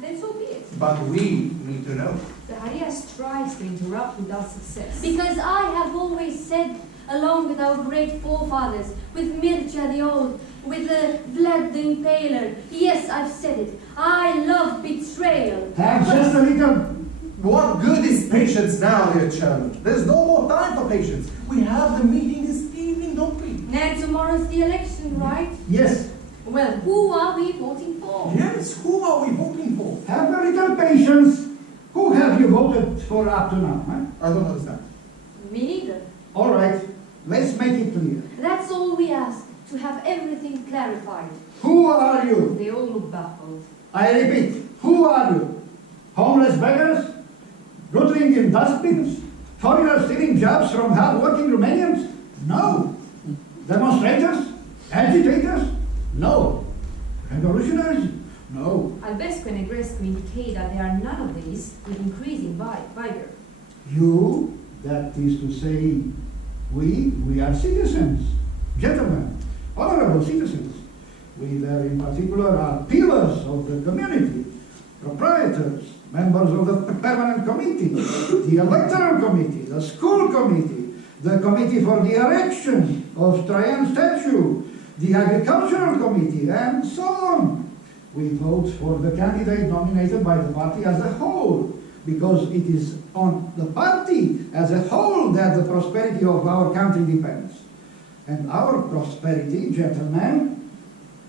then so be it. But we need to know. Zaharia tries to interrupt without success. Because I have always said, along with our great forefathers, with Mircea the Old, with Vlad the Impaler, yes, I've said it, I love betrayal. Have just a little. What good is patience now, dear Chairman? There's no more time for patience. We have the meeting this evening, don't we? And tomorrow's the election, right? Yes. Well, who are we voting for? Yes, who are we voting for? Have a little patience. Who have you voted for up to now? Huh? I don't understand. Me neither. All right. Let's make it clear. That's all we ask, to have everything clarified. Who are you? They all look baffled. I repeat, who are you? Homeless beggars? Rootling in dustbins? Foreigners stealing jobs from hard-working Romanians? No. Demonstrators? Agitators? No. Revolutionaries? No. Albescu Negrescu indicate that there are none of these with increasing vigor. You, that is to say, we are citizens, gentlemen, honorable citizens. We there in particular are pillars of the community, proprietors, members of the permanent committee, the electoral committee, the school committee, the committee for the erection of Traian statue, the agricultural committee, and so on. We vote for the candidate nominated by the party as a whole, because it is on the party as a whole that the prosperity of our country depends. And our prosperity, gentlemen,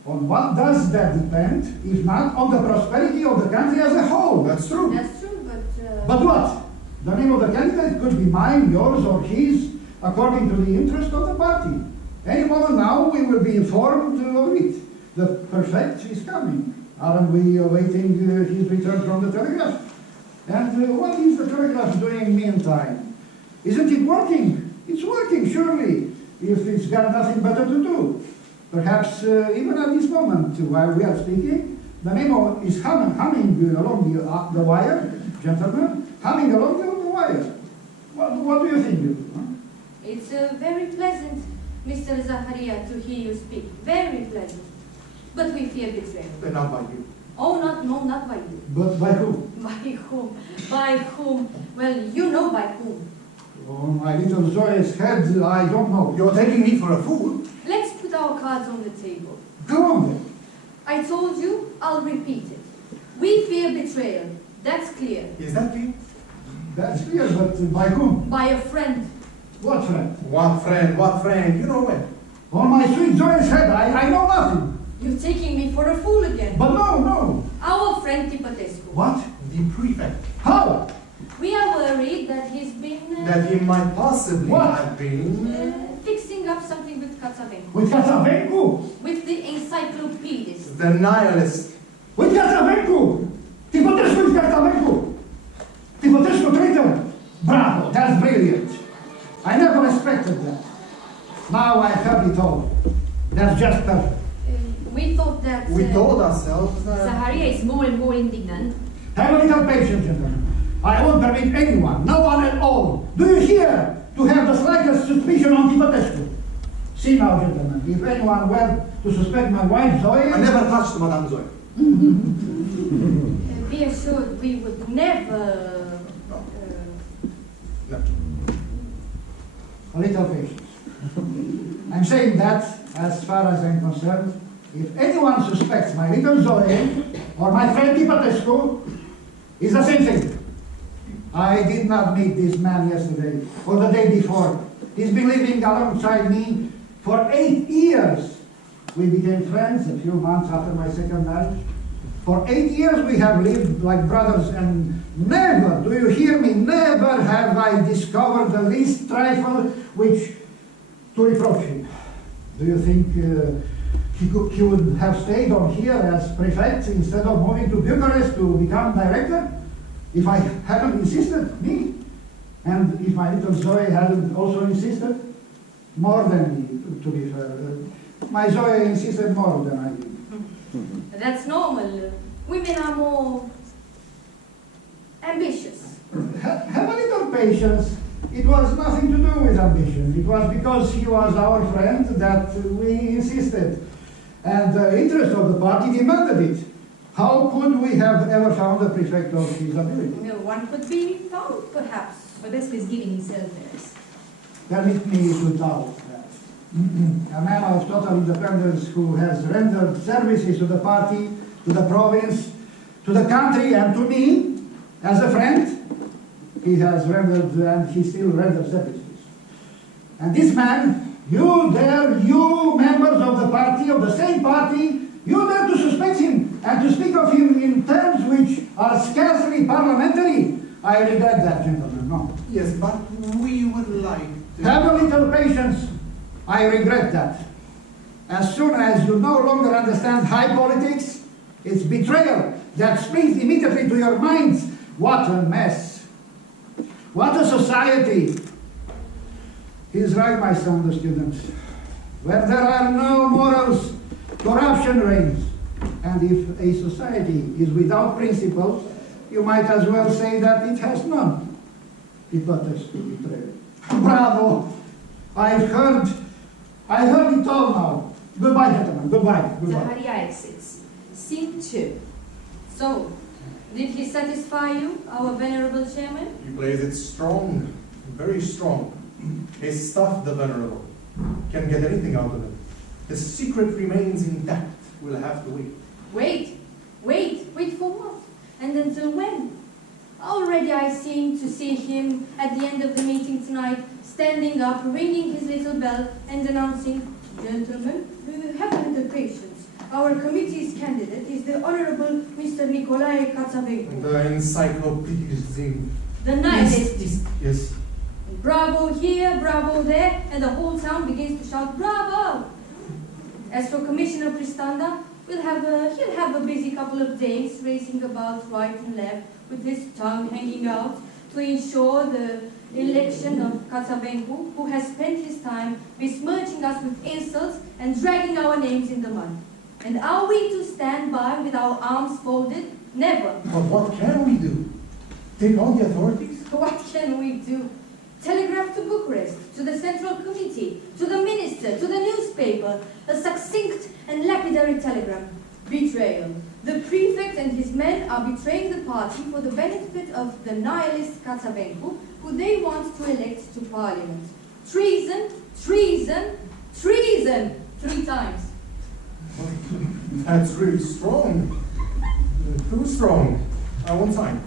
on what does that depend, if not on the prosperity of the country as a whole? That's true. That's true, but... But what? The name of the candidate could be mine, yours, or his, according to the interest of the party. Any moment now, we will be informed of it. The prefect is coming. Aren't we awaiting his return from the telegraph? And what is the telegraph doing meantime? Isn't it working? It's working, surely, if it's got nothing better to do. Perhaps even at this moment, while we are speaking, the name is humming along the wire, gentlemen, humming along the wire. What do you think? Huh? It's very pleasant, Mr. Zaharia, to hear you speak. Very pleasant. But we fear betrayal. But not by you. Oh, not by you. But by whom? By whom? By whom? Well, you know by whom. Oh, my little Zoe's head, I don't know. You're taking me for a fool? Let's put our cards on the table. Go on then. I told you, I'll repeat it. We fear betrayal. That's clear. Is that clear? That's clear, but by whom? By a friend. What friend? What friend? What friend? You know when? On my sweet Zoe's head, I know nothing. You're taking me for a fool again. But no. Our friend Tipatescu. What? The prefect. How? We are worried that he's been... That he might possibly What? have been... fixing up something with Catzavenco. With Catzavenco? With the encyclopedist. The nihilist. With Catzavenco? Tipatescu with Catzavenco? Tipatescu traitor? Bravo, that's brilliant. I never expected that. Now I have it all. That's just perfect. We thought that... We told ourselves that... Zaharia is more and more indignant. Have a little patience, gentlemen. I won't permit anyone, no one at all, do you hear, to have the slightest suspicion on Tipatescu. See now, gentlemen, if anyone were to suspect my wife, Zoe... I never touched Madame Zoe. Be assured we would never... A little patience. I'm saying that, as far as I'm concerned, if anyone suspects my little Zoe or my friend Tipatescu, it's the same thing. I did not meet this man yesterday or the day before. He's been living alongside me for 8 years. We became friends a few months after my second marriage. For 8 years we have lived like brothers, and never, do you hear me, never have I discovered the least trifle which to reproach him. Do you think he would have stayed on here as prefect instead of moving to Bucharest to become director? If I hadn't insisted, me? And if my little Zoe hadn't also insisted? More than me, to be fair. My Zoe insisted more than I did. That's normal. Women are more ambitious. Have a little patience. It was nothing to do with ambition. It was because he was our friend that we insisted. And the interest of the party demanded it. How could we have ever found a prefect of his ability? No one could be found, perhaps. Popescu is giving himself theirs. Permit me to doubt that. A man of total independence who has rendered services to the party, to the province, to the country, and to me, as a friend, he has rendered and he still renders services. And this man, you dare, you members of the party, of the same party, you dare to suspect him and to speak of him in terms which are scarcely parliamentary. I regret that, gentlemen, no. Yes, but we would like to... Have a little patience. I regret that. As soon as you no longer understand high politics, it's betrayal that springs immediately to your minds. What a mess. What a society. He's right, my son, the student. Where there are no morals, corruption reigns. And if a society is without principles, you might as well say that it has none. Tipatescu betrayal. Bravo! I heard it all now. Goodbye, gentlemen. Goodbye. Zaharia exits. Scene 2. So, did he satisfy you, our venerable chairman? He plays it strong, very strong. His stuff, the venerable, can get anything out of him. The secret remains intact. We'll have to wait. Wait for what? And until when? Already I seem to see him at the end of the meeting tonight, standing up, ringing his little bell, and announcing, "Gentlemen, have a little patience. Our committee's candidate is the Honorable Mr. Nicolae Catzavenco." The encyclopedizing. The nihilist. Yes. Bravo here, bravo there, and the whole town begins to shout, "Bravo!" As for Commissioner Pristanda, he'll have a busy couple of days racing about right and left with his tongue hanging out to ensure the election of Catzavenco, who has spent his time besmirching us with insults and dragging our names in the mud. And are we to stand by with our arms folded? Never. But what can we do? Take on the authorities? What can we do? Telegraph to Bucharest, to the Central Committee, to the Minister, to the newspaper, a succinct and lapidary telegram. Betrayal. The prefect and his men are betraying the party for the benefit of the nihilist Catzavenco, who they want to elect to parliament. Treason, treason, treason! 3 times. That's really strong. Too strong. I won't sign.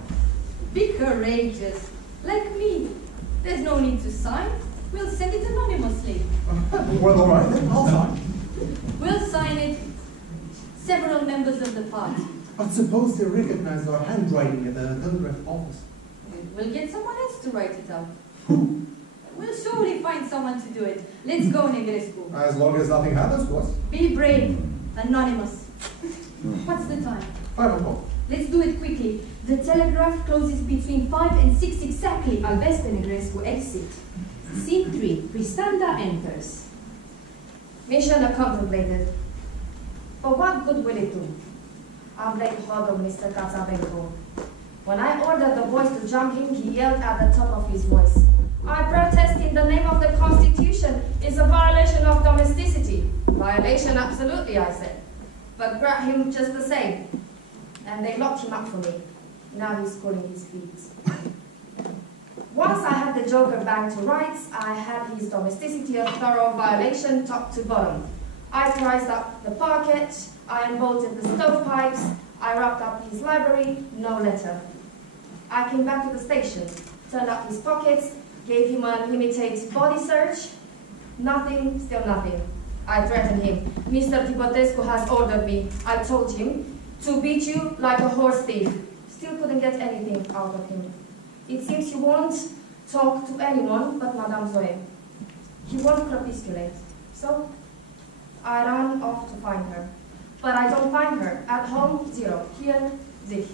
Be courageous, like me. There's no need to sign. We'll send it anonymously. Well, all right, then I'll sign. We'll sign it. Several members of the party. But suppose they recognize our handwriting at the telegraph office. We'll get someone else to write it up. Who? We'll surely find someone to do it. Let's go, Negrescu. As long as nothing happens to us. Be brave. Anonymous. What's the time? 5 o'clock. Let's do it quickly. The telegraph closes between 5 and 6 exactly. Albescu Negrescu exit. Scene 3. Pristanda enters. Mission contemplated. But what good will it do? I've laid hold of Mr. Catzavenco. When I ordered the boys to jump him, he yelled at the top of his voice. I protest in the name of the Constitution. It's a violation of domesticity. Violation, absolutely, I said. But grab him just the same. And they locked him up for me. Now he's calling his feet. Once I had the Joker back to rights, I had his domesticity a thorough violation top to bottom. I priced up the parquet, I unbolted the stovepipes, I wrapped up his library, no letter. I came back to the station, turned up his pockets, gave him a limited body search. Nothing, still nothing. I threatened him. Mr. Tipatescu has ordered me, I told him, to beat you like a horse thief. Still couldn't get anything out of him. It seems he won't talk to anyone but Madame Zoe. He won't crepusculate. So I ran off to find her. But I don't find her. At home, 0. Here, sich.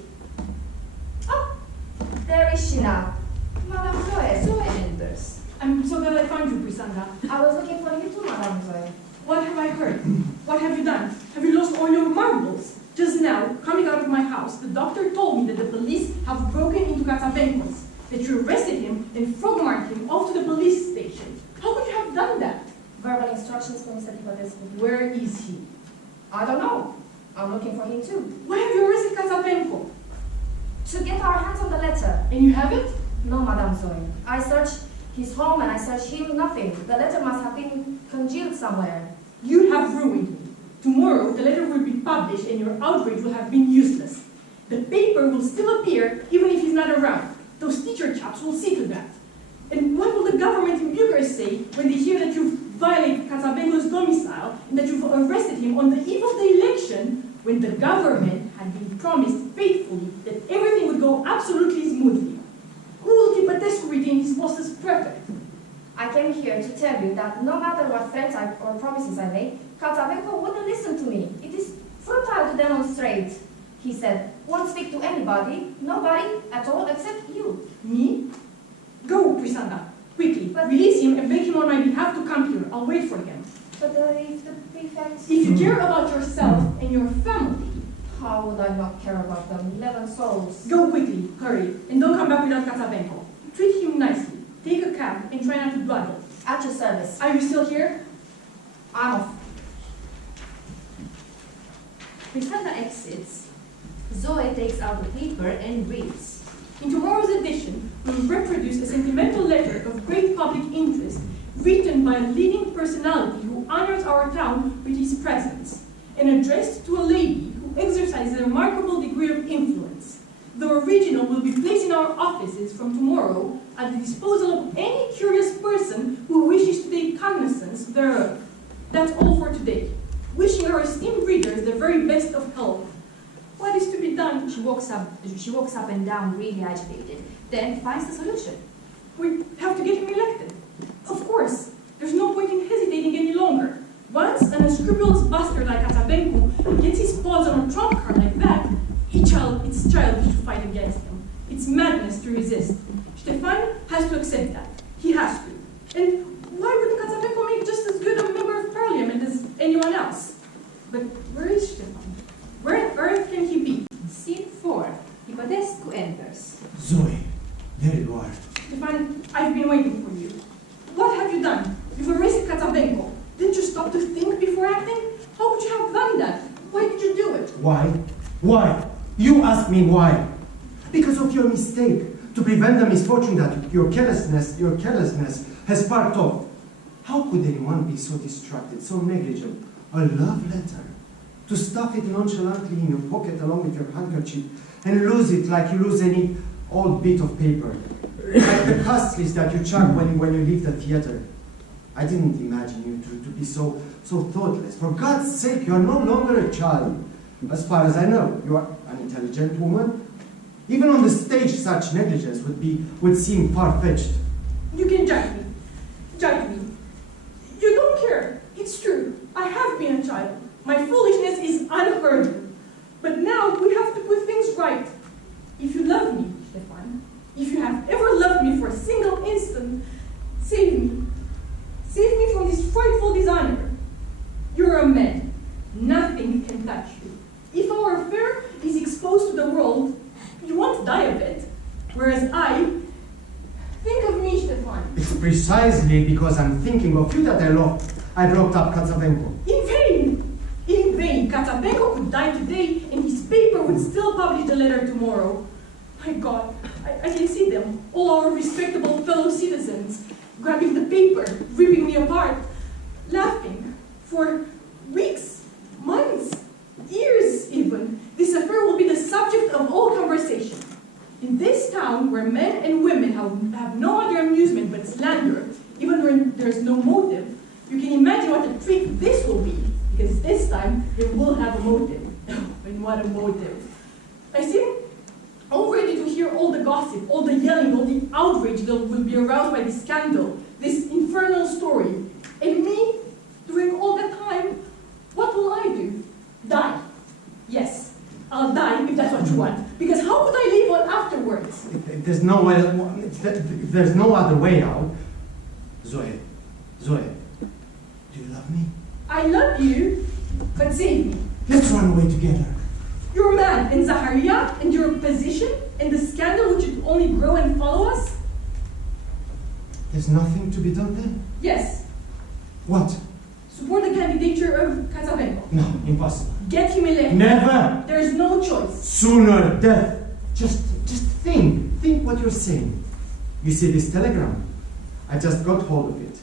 Oh, there is she now. Madame Zoe. Zoe enters. I'm so glad I found you, Pristanda. I was looking for you too, Madame Zoe. What have I heard? What have you done? Have you lost all your marbles? Just now, coming out of my house, the doctor told me that the police have broken into Catzavenco's. that you arrested him and frog-marked him off to the police station. How could you have done that? Verbal instructions from Mr. Tipatescu. Where is he? I don't know. I'm looking for him too. Why have you arrested Catzavenco? To get our hands on the letter. And you haven't? No, Madame Zoe. I searched his home and I searched him, nothing. The letter must have been congealed somewhere. You have ruined me. Tomorrow, the letter will be published and your outrage will have been useless. The paper will still appear even if he's not around. Those teacher chaps will see to that. And what will the government in Bucharest say when they hear that you've violated Catzavenco's domicile and that you've arrested him on the eve of the election when the government had been promised faithfully that everything would go absolutely smoothly? Who will Tipatescu retain his post as prefect? I came here to tell you that no matter what threats or promises I made, Catzavenco wouldn't listen to me. It is futile to demonstrate, he said. Won't speak to anybody, nobody at all except you. Me? Go, Pristanda, quickly. But release him and beg him on my behalf to come here. I'll wait for him. But if the prefect... If you care about yourself and your family... How would I not care about them? 11 souls. Go quickly, hurry, and don't come back without Catzavenco. Treat him nicely. Take a cab and try not to dawdle. At your service. Are you still here? I'm off. Pristanda exits. Zoe takes out the paper and reads. In tomorrow's edition, we will reproduce a sentimental letter of great public interest written by a leading personality who honors our town with his presence, and addressed to a lady who exercises a remarkable degree of influence. The original will be placed in our offices from tomorrow at the disposal of any curious person who wishes to take cognizance thereof. That's all for today. Wishing our esteemed readers the very best of health. What is to be done? She walks up and down, really agitated, then finds the solution. We have to get him elected. Of course. There's no point in hesitating any longer. Once an unscrupulous bastard like Catzavenco gets his paws on a trump card like that, it's childish to fight against him. It's madness to resist. Ștefan has to accept that. He has to. And why wouldn't Catzavenco make just as good a member of parliament as anyone else? But where is Ștefan? Where on earth can he be? Scene 4. Tipatescu enters. Zoe, there you are. Ștefan, I've been waiting for you. What have you done? You've arrested Catzavenco. Didn't you stop to think before acting? How could you have done that? Why did you do it? Why? Why? You ask me why. Because of your mistake, to prevent the misfortune that your carelessness has sparked off. How could anyone be so distracted, so negligent? A love letter. To stuff it nonchalantly in your pocket along with your handkerchief and lose it like you lose any old bit of paper. Like the cost list that you chuck when you leave the theater. I didn't imagine you to be so thoughtless. For God's sake, you are no longer a child. As far as I know, you are an intelligent woman. Even on the stage, such negligence would seem far-fetched. You can judge me. Judge me. You don't care. It's true. I have been a child. My foolishness is unheard of. But now we have to put things right. If you love me, Ștefan, if you have ever loved me for a single instant, save me. Save me from this frightful dishonor. You're a man. Nothing can touch you. If our affair is exposed to the world, you won't die of it. Whereas think of me, Ștefan. It's precisely because I'm thinking of you that I've locked up Catzavenco. In vain! In vain! Catzavenco could die today and his paper would still publish the letter tomorrow. My God, I can see them, all our respectable fellow citizens, grabbing the paper, ripping me apart, laughing. For weeks, months, years even, this affair will be the subject of all conversation. In this town, where men and women have no other amusement but slander, even when there's no motive, you can imagine what a treat this will be, because this time they will have a motive. And what a motive. I seem all ready to hear all the gossip, all the yelling, all the outrage that will be aroused by this scandal, this infernal story. And me, during all that time, what will I do? Die. Yes, I'll die if that's what you want. Because how could I live on afterwards? If there's no other way out. Zoe, do you love me? I love you, but save me. Let's run away together. You're mad. and Zaharia and your position and the scandal which would only grow and follow us? There's nothing to be done then? Yes. What? Support the candidature of Catzavenco. No, impossible. Get him elected. Never! There is no choice. Sooner death. Just think what you're saying. You see this telegram? I just got hold of it.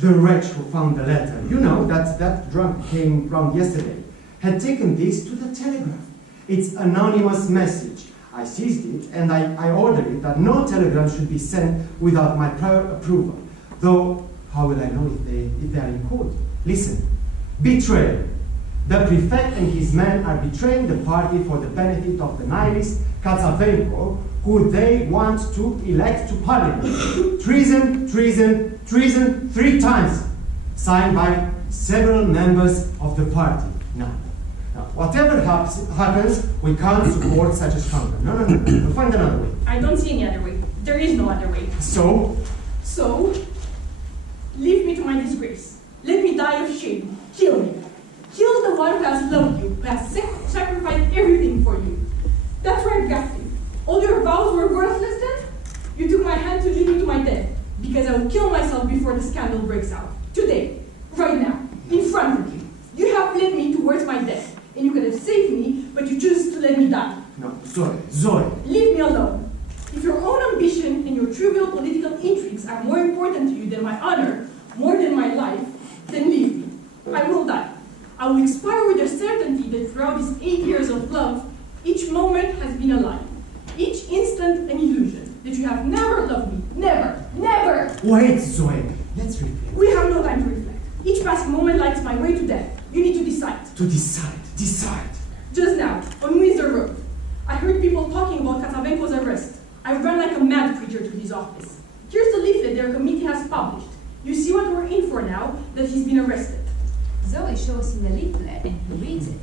The wretch who found the letter, you know, that drunk came round yesterday, had taken this to the telegraph. It's an anonymous message. I seized it and I ordered it that no telegram should be sent without my prior approval. Though, how will I know if they are in court? Listen, betrayal. The prefect and his men are betraying the party for the benefit of the nihilist Catzavenco, who they want to elect to parliament. Treason, treason, treason, 3 times. Signed by several members of the party. Now, whatever happens, we can't support such a scandal. No. We'll find another way. I don't see any other way. There is no other way. So, leave me to my disgrace. Let me die of shame. Kill me. Kill the one who has loved you, who has sacrificed everything for you. That's where I got you. All your vows were worthless then? You took my hand to lead me to my death, because I will kill myself before the scandal breaks out. Today, right now, in front of you. You have led me towards my death, and you could have saved me, but you choose to let me die. no, Zoe. Leave me alone. If your own ambition and your trivial political intrigues are more important to you than my honor, more than my life, then leave me. I will die. I will expire with the certainty that throughout these 8 years of love, each moment has been a lie. Each instant an illusion. That you have never loved me. Never. Never! Wait, Zoe. Let's reflect. We have no time to reflect. Each passing moment lights my way to death. You need to decide. To decide. Decide. Just now, on Windsor Road, I heard people talking about Catzavenco's arrest. I ran like a mad creature to his office. Here's the leaflet their committee has published. You see what we're in for now, that he's been arrested. Zoe shows him the leaflet and he reads it.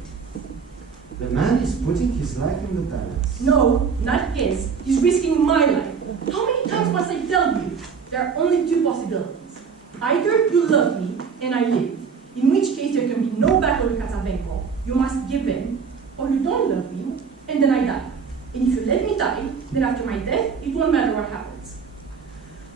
The man is putting his life in the balance. No, not his. He's risking my life. How many times must I tell you? There are only 2 possibilities. Either you love me and I live, in which case there can be no battle with Catzavenco. You must give in, or you don't love me, and then I die. And if you let me die, then after my death, it won't matter what happens.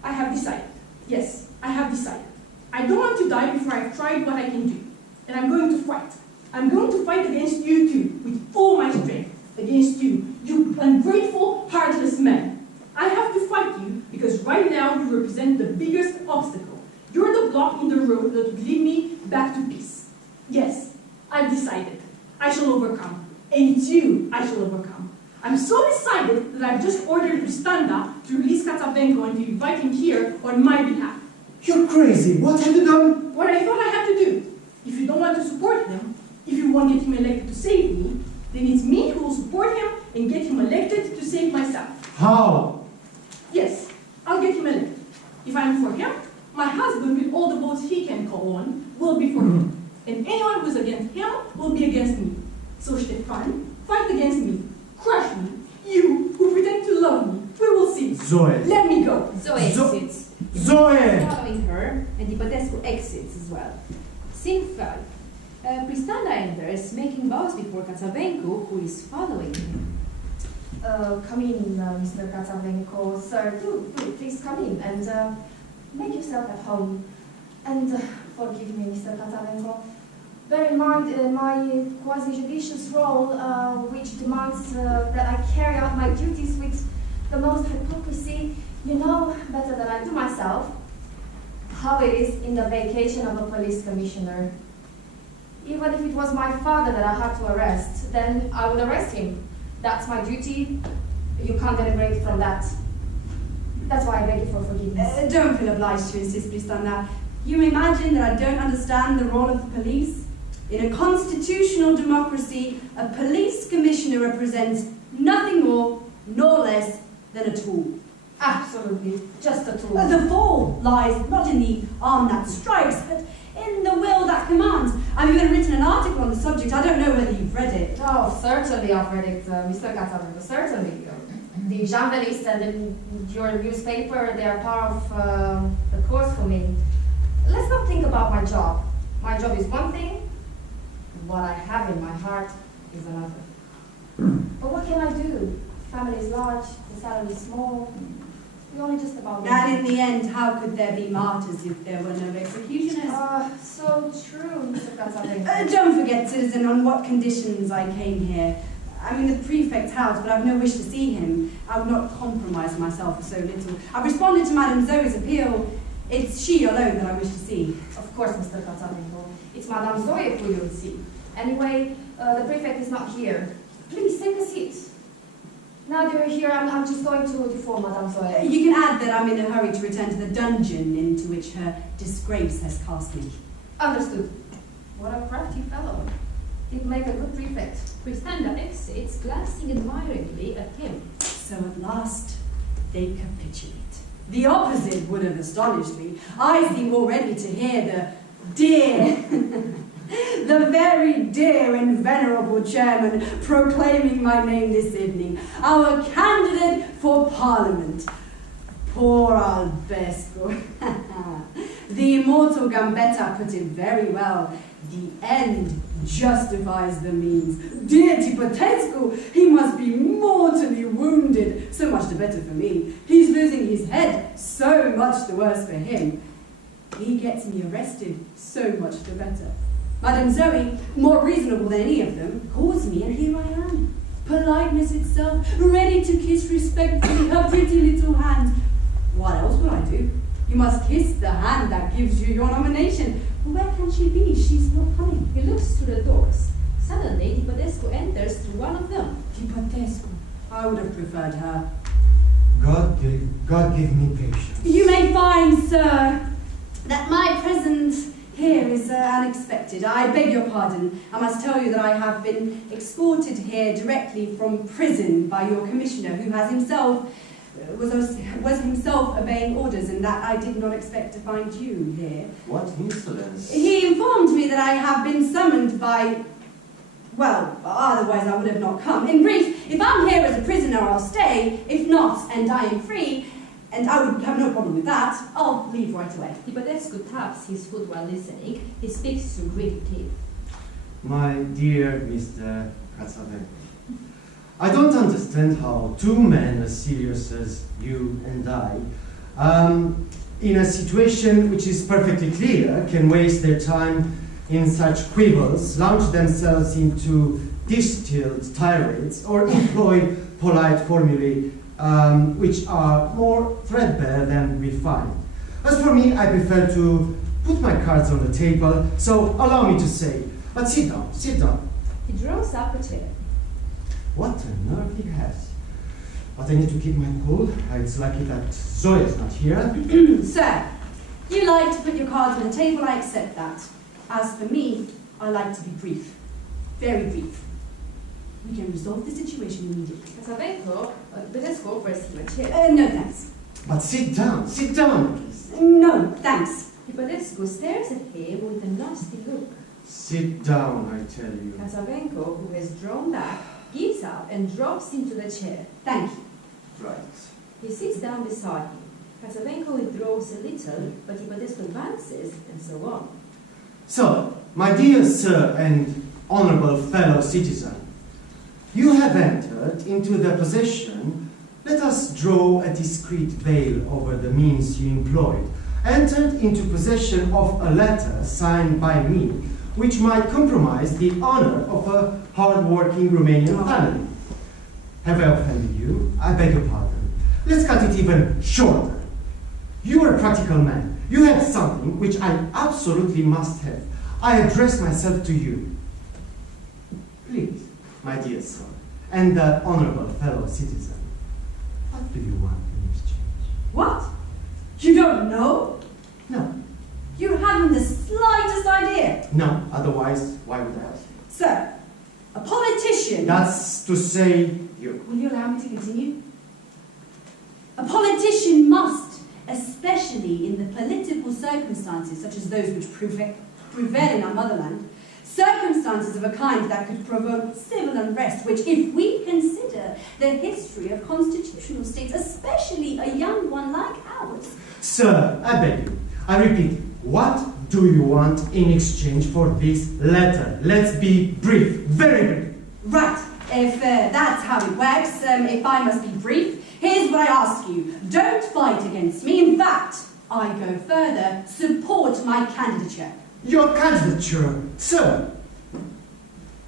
I have decided. Yes, I have decided. I don't want to die before I've tried what I can do. And I'm going to fight. I'm going to fight against you too, with all my strength. Against you, you ungrateful, heartless man. I have to fight you because right now you represent the biggest obstacle. You're the block in the road that would lead me back to peace. Yes, I've decided. I shall overcome. And it's you I shall overcome. I'm so decided that I've just ordered Pristanda to release Catzavenco and to invite him here on my behalf. You're crazy. What have you done? What I thought I had to do. If you don't want to support him, if you won't get him elected to save me, then it's me who will support him and get him elected to save myself. How? Yes, I'll get him elected. If I'm for him, my husband, with all the votes he can call on, will be for him. And anyone who's against him will be against me. So Ștefan, fight against me. Crush me. You, who pretend to love me. We will see. Zoe. Let me go. Zoe exits. Zoe! Following her, and Tipatescu exits as well. Scene 5. Pristanda enters, making bows before Catzavenco, who is following him. Come in, Mr. Catzavenco. Sir, do please come in and make yourself at home. And forgive me, Mr. Catzavenco. Bear in mind my quasi-judicious role, which demands that I carry out my duties with the most hypocrisy. You know better than I do myself how it is in the vacation of a police commissioner. Even if it was my father that I had to arrest, then I would arrest him. That's my duty. You can't deliberate from that. That's why I beg you for forgiveness. Don't feel obliged to insist, Pristanda. You imagine that I don't understand the role of the police? In a constitutional democracy, a police commissioner represents nothing more nor less than a tool. Absolutely, just a tool. The fall lies not in the arm that strikes, but in the will that commands. I've even written an article on the subject. I don't know whether you've read it. Oh, certainly I've read it, Mr. Catzavenco, certainly. The journalists and your newspaper, they are part of the course for me. Let's not think about my job. My job is one thing, what I have in my heart is another. But what can I do? Family is large, the salary is small. We only just about... And in the end, how could there be martyrs if there were no executioners? So true, Mr. Catzavenco. Don't forget, citizen, on what conditions I came here. I'm in the prefect's house, but I've no wish to see him. I would not compromise myself for so little. I've responded to Madame Zoe's appeal. It's she alone that I wish to see. Of course, Mr. Catzavenco. It's Madame Zoe who you'll see. Anyway, the prefect is not here. Please, take a seat. Now that you're here, I'm just going to inform Madame Zoe. You can add that I'm in a hurry to return to the dungeon into which her disgrace has cast me. Understood. What a crafty fellow. He'd make a good prefect. Pristanda exits, glancing admiringly at him. So at last, they capitulate. The opposite would have astonished me. I seem already to hear the dear, the very dear and venerable chairman proclaiming my name this evening, our candidate for Parliament. Poor Albescu. The immortal Gambetta put it very well. The end justifies the means. Dear Tipatescu, he must be mortally wounded. So much the better for me. He's losing his head. So much the worse for him. He gets me arrested. So much the better. Madame Zoe, more reasonable than any of them, calls me, and here I am. Politeness itself, ready to kiss respectfully her pretty little hand. What else would I do? You must kiss the hand that gives you your nomination. Where can she be? She's not coming. He looks through the doors. Suddenly, Tipatescu enters through one of them. Tipatescu. I would have preferred her. God give me patience. You may find, sir, that my presence here is unexpected. I beg your pardon. I must tell you that I have been escorted here directly from prison by your commissioner, who has himself was himself obeying orders, and that I did not expect to find you here. What insolence! He informed me that I have been summoned by... Well, otherwise I would have not come. In brief, if I'm here as a prisoner, I'll stay. If not, and I am free, and I would have no problem with that, I'll leave right away. Tipatescu taps his foot while listening. He speaks through gritted teeth. My dear Mr. Catzavenco, I don't understand how two men as serious as you and I, in a situation which is perfectly clear, can waste their time in such quibbles, launch themselves into distilled tirades, or employ polite formulae which are more threadbare than refined. As for me, I prefer to put my cards on the table, so allow me to say, but sit down, sit down. He draws up a chair. What a nerve he has. But I need to keep my cool. It's lucky that Zoe is not here. Sir, you like to put your cards on the table, I accept that. As for me, I like to be brief. Very brief. We can resolve the situation immediately. Catzavenco, Tipatescu offers him a chair. No thanks. But sit down, please. No, thanks. Tipatescu stares at him with a nasty look. Sit down, I tell you. Catzavenco, who has drawn back, gives up and drops into the chair. Thank you. Right. He sits down beside him. Catzavenco withdraws a little, but Tipatescu advances, and so on. So, my dear sir and honorable fellow citizen, you have entered into the possession, let us draw a discreet veil over the means you employed, entered into possession of a letter signed by me, which might compromise the honor of a hard-working Romanian family. Have I offended you? I beg your pardon. Let's cut it even shorter. You are a practical man. You have something which I absolutely must have. I address myself to you. Please, my dear sir, and the honorable fellow citizen, what do you want in exchange? What? You don't know? No. You haven't the slightest idea. No, otherwise, why would I ask? Sir, a politician... That's to say, you. Will you allow me to continue? A politician must, especially in the political circumstances such as those which prevail in our motherland, circumstances of a kind that could provoke civil unrest, which, if we consider the history of constitutional states, especially a young one like ours... Sir, I beg you, I repeat, what do you want in exchange for this letter? Let's be brief, very brief. Right. if that's how it works, if I must be brief, here's what I ask you. Don't fight against me. In fact, I go further. Support my candidature. Your candidature, sir?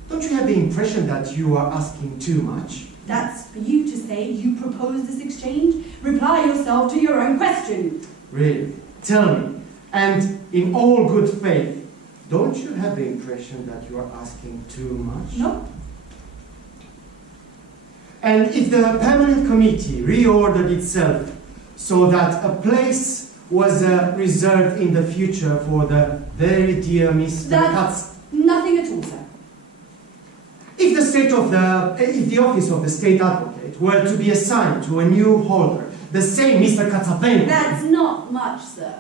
Don't you have the impression that you are asking too much? That's for you to say. You propose this exchange. Reply yourself to your own question. Really? Tell me, and in all good faith, don't you have the impression that you are asking too much? No. And if the permanent committee reordered itself so that a place was reserved in the future for the very dear Mr. That's nothing at all, sir. If the office of the state advocate were to be assigned to a new holder, the same Mr. Catzavenco. That's not much, sir.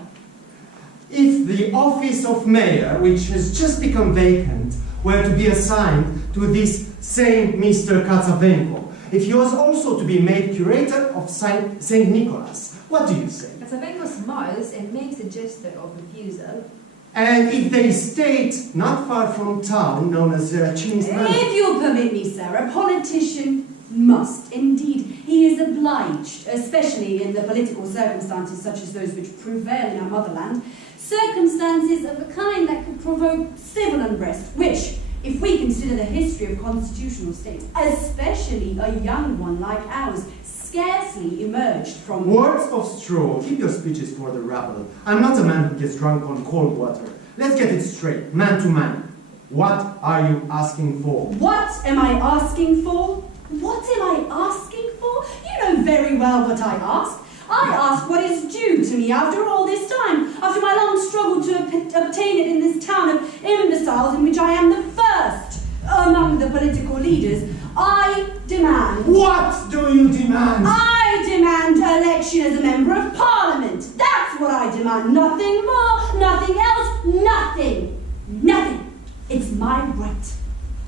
If the office of mayor, which has just become vacant, were to be assigned to this same Mr. Catzavenco, if he was also to be made curator of St. Nicholas, what do you say? Catzavenco smiles and makes a gesture of refusal. And if the estate not far from town, known as Chini's Manor... If you'll permit me, sir, a politician must, indeed, he is obliged, especially in the political circumstances such as those which prevail in our motherland, circumstances of a kind that could provoke civil unrest, which, if we consider the history of constitutional states, especially a young one like ours, scarcely emerged from... Words of straw. Keep your speeches for the rabble. I'm not a man who gets drunk on cold water. Let's get it straight, man to man. What are you asking for? What am I asking for? What am I asking for? You know very well what I ask. I ask what is due to me after all this time, after my long struggle to obtain it in this town of imbeciles in which I am the first among the political leaders. I demand... What do you demand? I demand election as a member of parliament. That's what I demand. Nothing more, nothing else, nothing. Nothing. It's my right.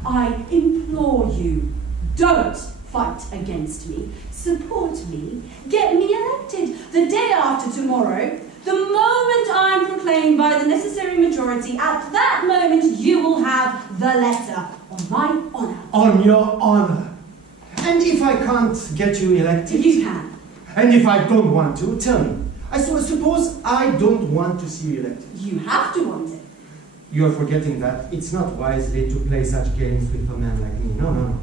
I implore you, don't fight against me. Support me. Get me elected. The day after tomorrow, the moment I'm proclaimed by the necessary majority, at that moment you will have the letter. On my honour. On your honour. And if I can't get you elected? You can. And if I don't want to, tell me. I suppose I don't want to see you elected. You have to want it. You're forgetting that it's not wisely to play such games with a man like me. No.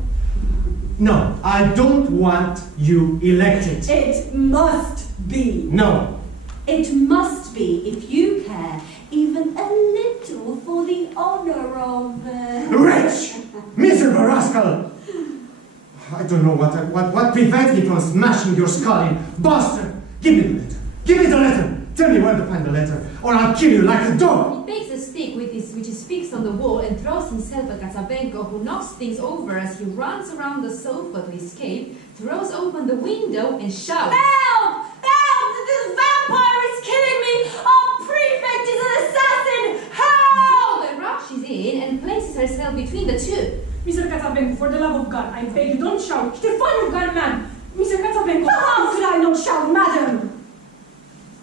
No, I don't want you elected. It must be. No. It must be if you care even a little for the honour of... Wretch! Miserable rascal! I don't know what prevents me from smashing your skull in. Bastard! Give me the letter. Give me the letter. Tell me where to find the letter, or I'll kill you like a dog. He takes a stick which is fixed on the wall and throws himself at Catzavenco, who knocks things over as he runs around the sofa to escape, throws open the window and shouts, Help! Help! This vampire is killing me! Our prefect is an assassin! Help! Zoe rushes in and places herself between the two. Mr. Catzavenco, for the love of God, I beg you, don't shout. Ștefan, you got man. Mr. Catzavenco. How could I not shout, madam?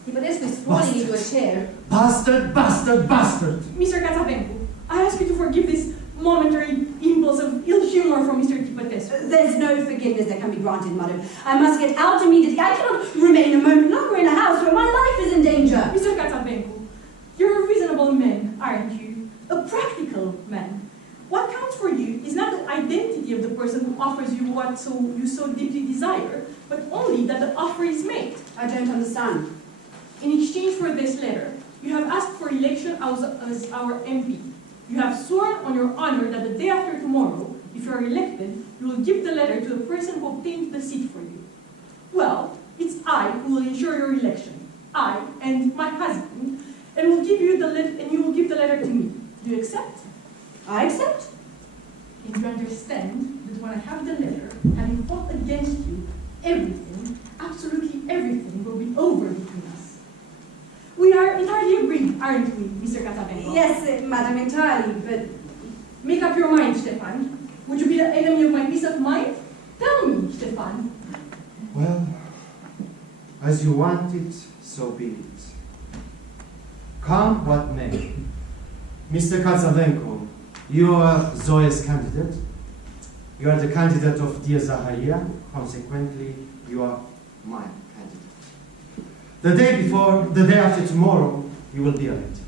Tipatescu is falling into a chair. Bastard, bastard, bastard! Mr. Catzavenco, I ask you to forgive this momentary impulse of ill humor from Mr. Tipatescu. There's no forgiveness that can be granted, madam. I must get out immediately. I cannot remain a moment longer in a house where my life is in danger. Mr. Catzavenco, you're a reasonable man, aren't you? A practical man. What counts for you is not the identity of the person who offers you what you so deeply desire, but only that the offer is made. I don't understand. In exchange for this letter, you have asked for election as our MP. You have sworn on your honor that the day after tomorrow, if you are elected, you will give the letter to the person who obtained the seat for you. Well, it's I who will ensure your election. I and my husband, and will give you the and you will give the letter to me. Do you accept? I accept. And you understand that when I have the letter, having fought against you, everything, absolutely everything, will be over between us. We are entirely agreed, aren't we, Mr. Catzavenco? Yes, madam, entirely, but... Make up your mind, Ștefan. Would you be the enemy of my peace of mind? Tell me, Ștefan. Well, as you want it, so be it. Come what may. Mr. Catzavenco, you are Zoe's candidate? You are the candidate of dear Zaharia, consequently, you are my candidate. The day after tomorrow, you will be elected.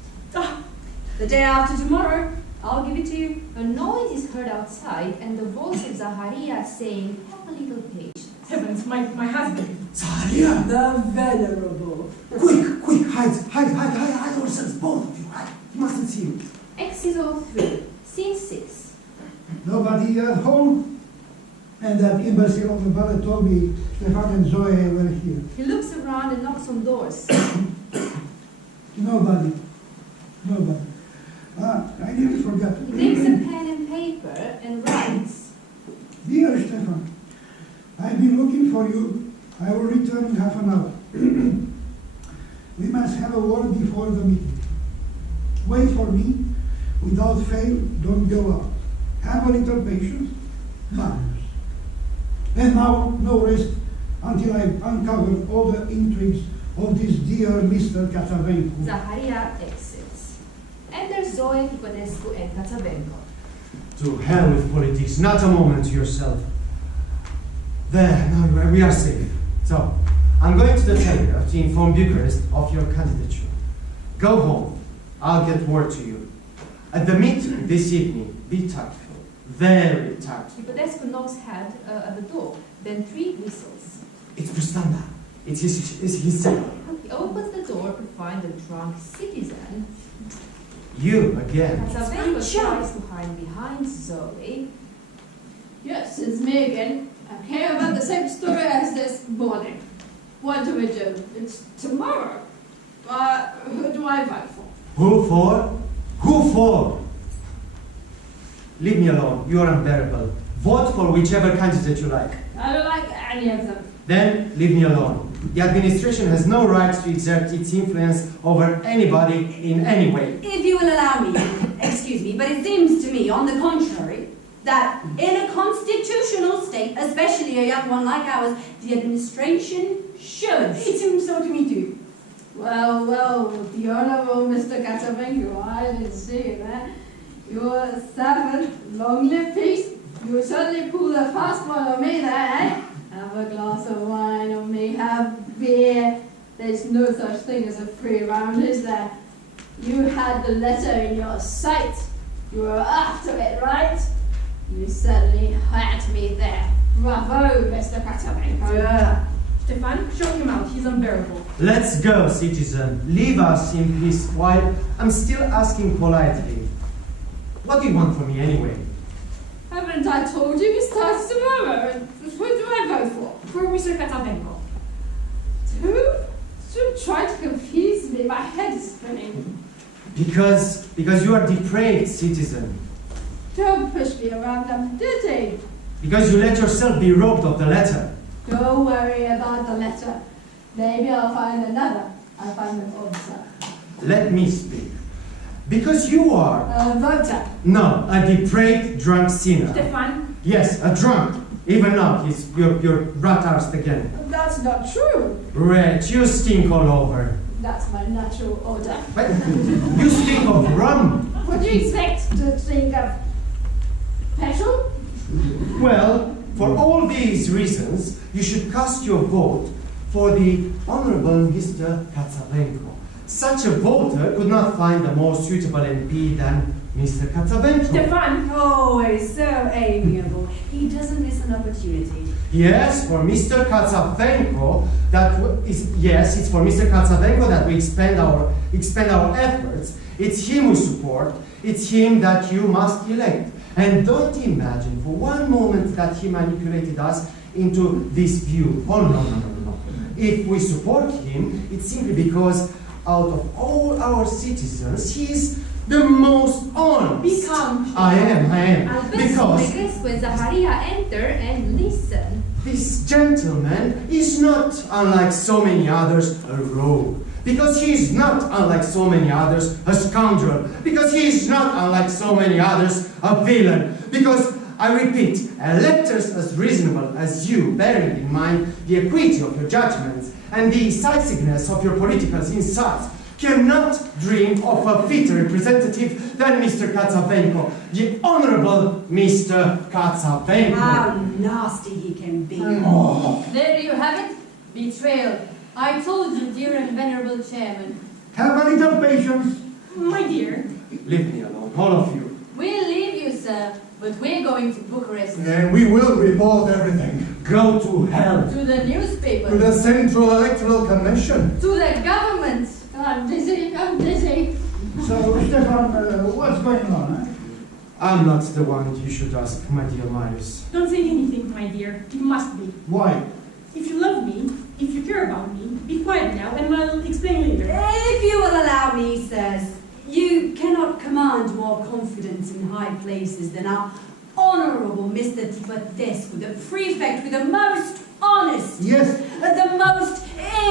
The day after tomorrow, I'll give it to you. A noise is heard outside, and the voice of Zaharia saying, "Have a little patience." Heavens, my husband. Zaharia! The venerable. Quick, hide yourselves, both of you. He mustn't see you. Exit 03, scene 6. Nobody at home? And that imbecile of the valet told me Ștefan and Zoe were here. He looks around and knocks on doors. Nobody. I nearly forgot. He takes a pen and paper and writes, Dear Ștefan, I've been looking for you. I will return in half an hour. We must have a word before the meeting. Wait for me. Without fail, don't go out. Have a little patience. Marius. And now, no rest until I've uncovered all the intrigues of this dear Mr. Catzavenco. Zaharia exits. Enter Zoe, Tipatescu, and Catzavenco. To hell with politics, not a moment to yourself. There, now we are safe. So, I'm going to the telegraph to inform Bucharest of your candidature. Go home. I'll get word to you. At the meeting this evening, be tactful. Very tactful. Tipatescu knocks at the door, then 3 whistles. It's Pristanda. It's his cell. He opens the door to find a drunk citizen. You again. Catzavenco tries to hide behind Zoe. Yes, it's me again. I came about the same story as this morning. What do we do? It's tomorrow. But who do I vote for? Who for? Who for? Leave me alone. You are unbearable. Vote for whichever candidate you like. I don't like any of them. Then leave me alone. The administration has no right to exert its influence over anybody in any way. If you will allow me, excuse me, but it seems to me, on the contrary, that in a constitutional state, especially a young one like ours, the administration should. It seems so to me too. Well, the Honorable Mr. Catzavenco, I didn't see it, man. You're a savage, long-lived piece. You certainly pulled a fast one on me there, eh? Have a glass of wine on me, have beer. There's no such thing as a free round, is there? You had the letter in your sight. You were after it, right? You certainly had me there. Bravo, Mr. Catzavenco. Stefan, show him out. He's unbearable. Let's go, citizen. Leave us in peace while I'm still asking politely. What do you want from me anyway? Haven't I told you he starts tomorrow? Who do I vote for? For Mr. Catzavenco. Who? Don't try to confuse me. My head is spinning. Because you are depraved, citizen. Don't push me around, I'm dirty. Because you let yourself be robbed of the letter. Don't worry about the letter. Maybe I'll find another. I'll find an answer. Let me speak. Because you are... A voter. No, a depraved drunk sinner. Stefan? Yes, a drunk. Even now, you're rat-arsed again. That's not true. Wretch, you stink all over. That's my natural odor. But you stink of rum. What do you expect to think of? Petrol? Well, for all these reasons, you should cast your vote for the Honorable Mr. Catzavenco. Such a voter could not find a more suitable MP than Mr. Catzavenco. Stefan! Always so amiable. He doesn't miss an opportunity. Yes, for Mr. Catzavenco, it's for Mr. Catzavenco that we expend our efforts. It's him we support. It's him that you must elect. And don't imagine for one moment that he manipulated us into this view. Oh, no. If we support him, it's simply because out of all our citizens, he is the most honest. Be calm. I am. Albescu Because Negrescu and Zaharia enter and listen. this gentleman is not, unlike so many others, a rogue. Because he is not, unlike so many others, a scoundrel. Because he is not, unlike so many others, a villain. Because, I repeat, electors as reasonable as you, bearing in mind the equity of your judgments and the decisiveness of your political insights, cannot dream of a fitter representative than Mr. Catzavenco, the Honorable Mr. Catzavenco. How nasty he can be. There you have it. Betrayal. I told you, dear and venerable chairman. Have a little patience. My dear. Leave me alone, all of you. We'll leave you, sir, but we're going to Bucharest. And we will report everything. Go to hell. To the newspaper. To the Central Electoral Commission. To the government. I'm dizzy, I'm dizzy. So, Ștefan, what's going on, eh? I'm not the one you should ask, my dear Marius. Don't say anything, my dear. You must be. Why? If you love me, if you care about me, be quiet now and I'll explain later. If you will allow me, sirs, you cannot command more confidence in high places than our Honourable Mr. Tipatescu, the prefect with the most honest, Yes. the most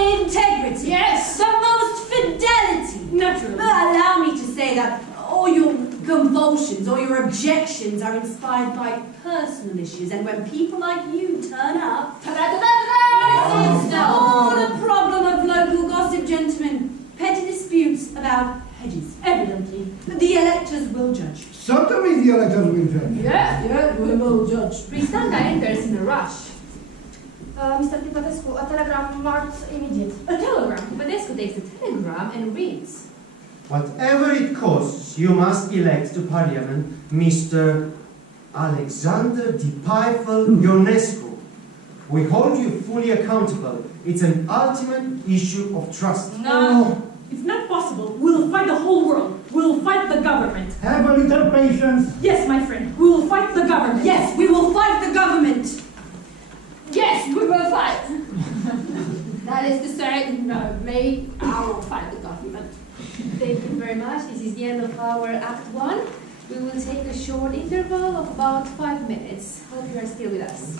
integrity, Yes. the most fidelity. Naturally. But allow me to say that all your convulsions, all your objections are inspired by personal issues, and when people like you turn up, it's all a problem of local gossip, gentlemen. Petty disputes about hedges. Evidently. The electors will judge. Certainly the electors will judge. Yeah, we will judge. Pristanda enters in a rush. Mr. Tipatescu, a telegram marked immediate. A telegram. Popescu takes the telegram and reads. Whatever it costs, you must elect to Parliament Mr. Alexander de Piffle Ionescu. We hold you fully accountable. It's an ultimate issue of trust. No, it's not possible. We'll fight the whole world. We'll fight the government. Have a little patience. Yes, my friend, we will fight the government. Yes, we will fight the government. Yes, we will fight. That is to say, no, me, I will fight the government. Thank you very much. This is the end of our Act 1. We will take a short interval of about 5 minutes. Hope you are still with us.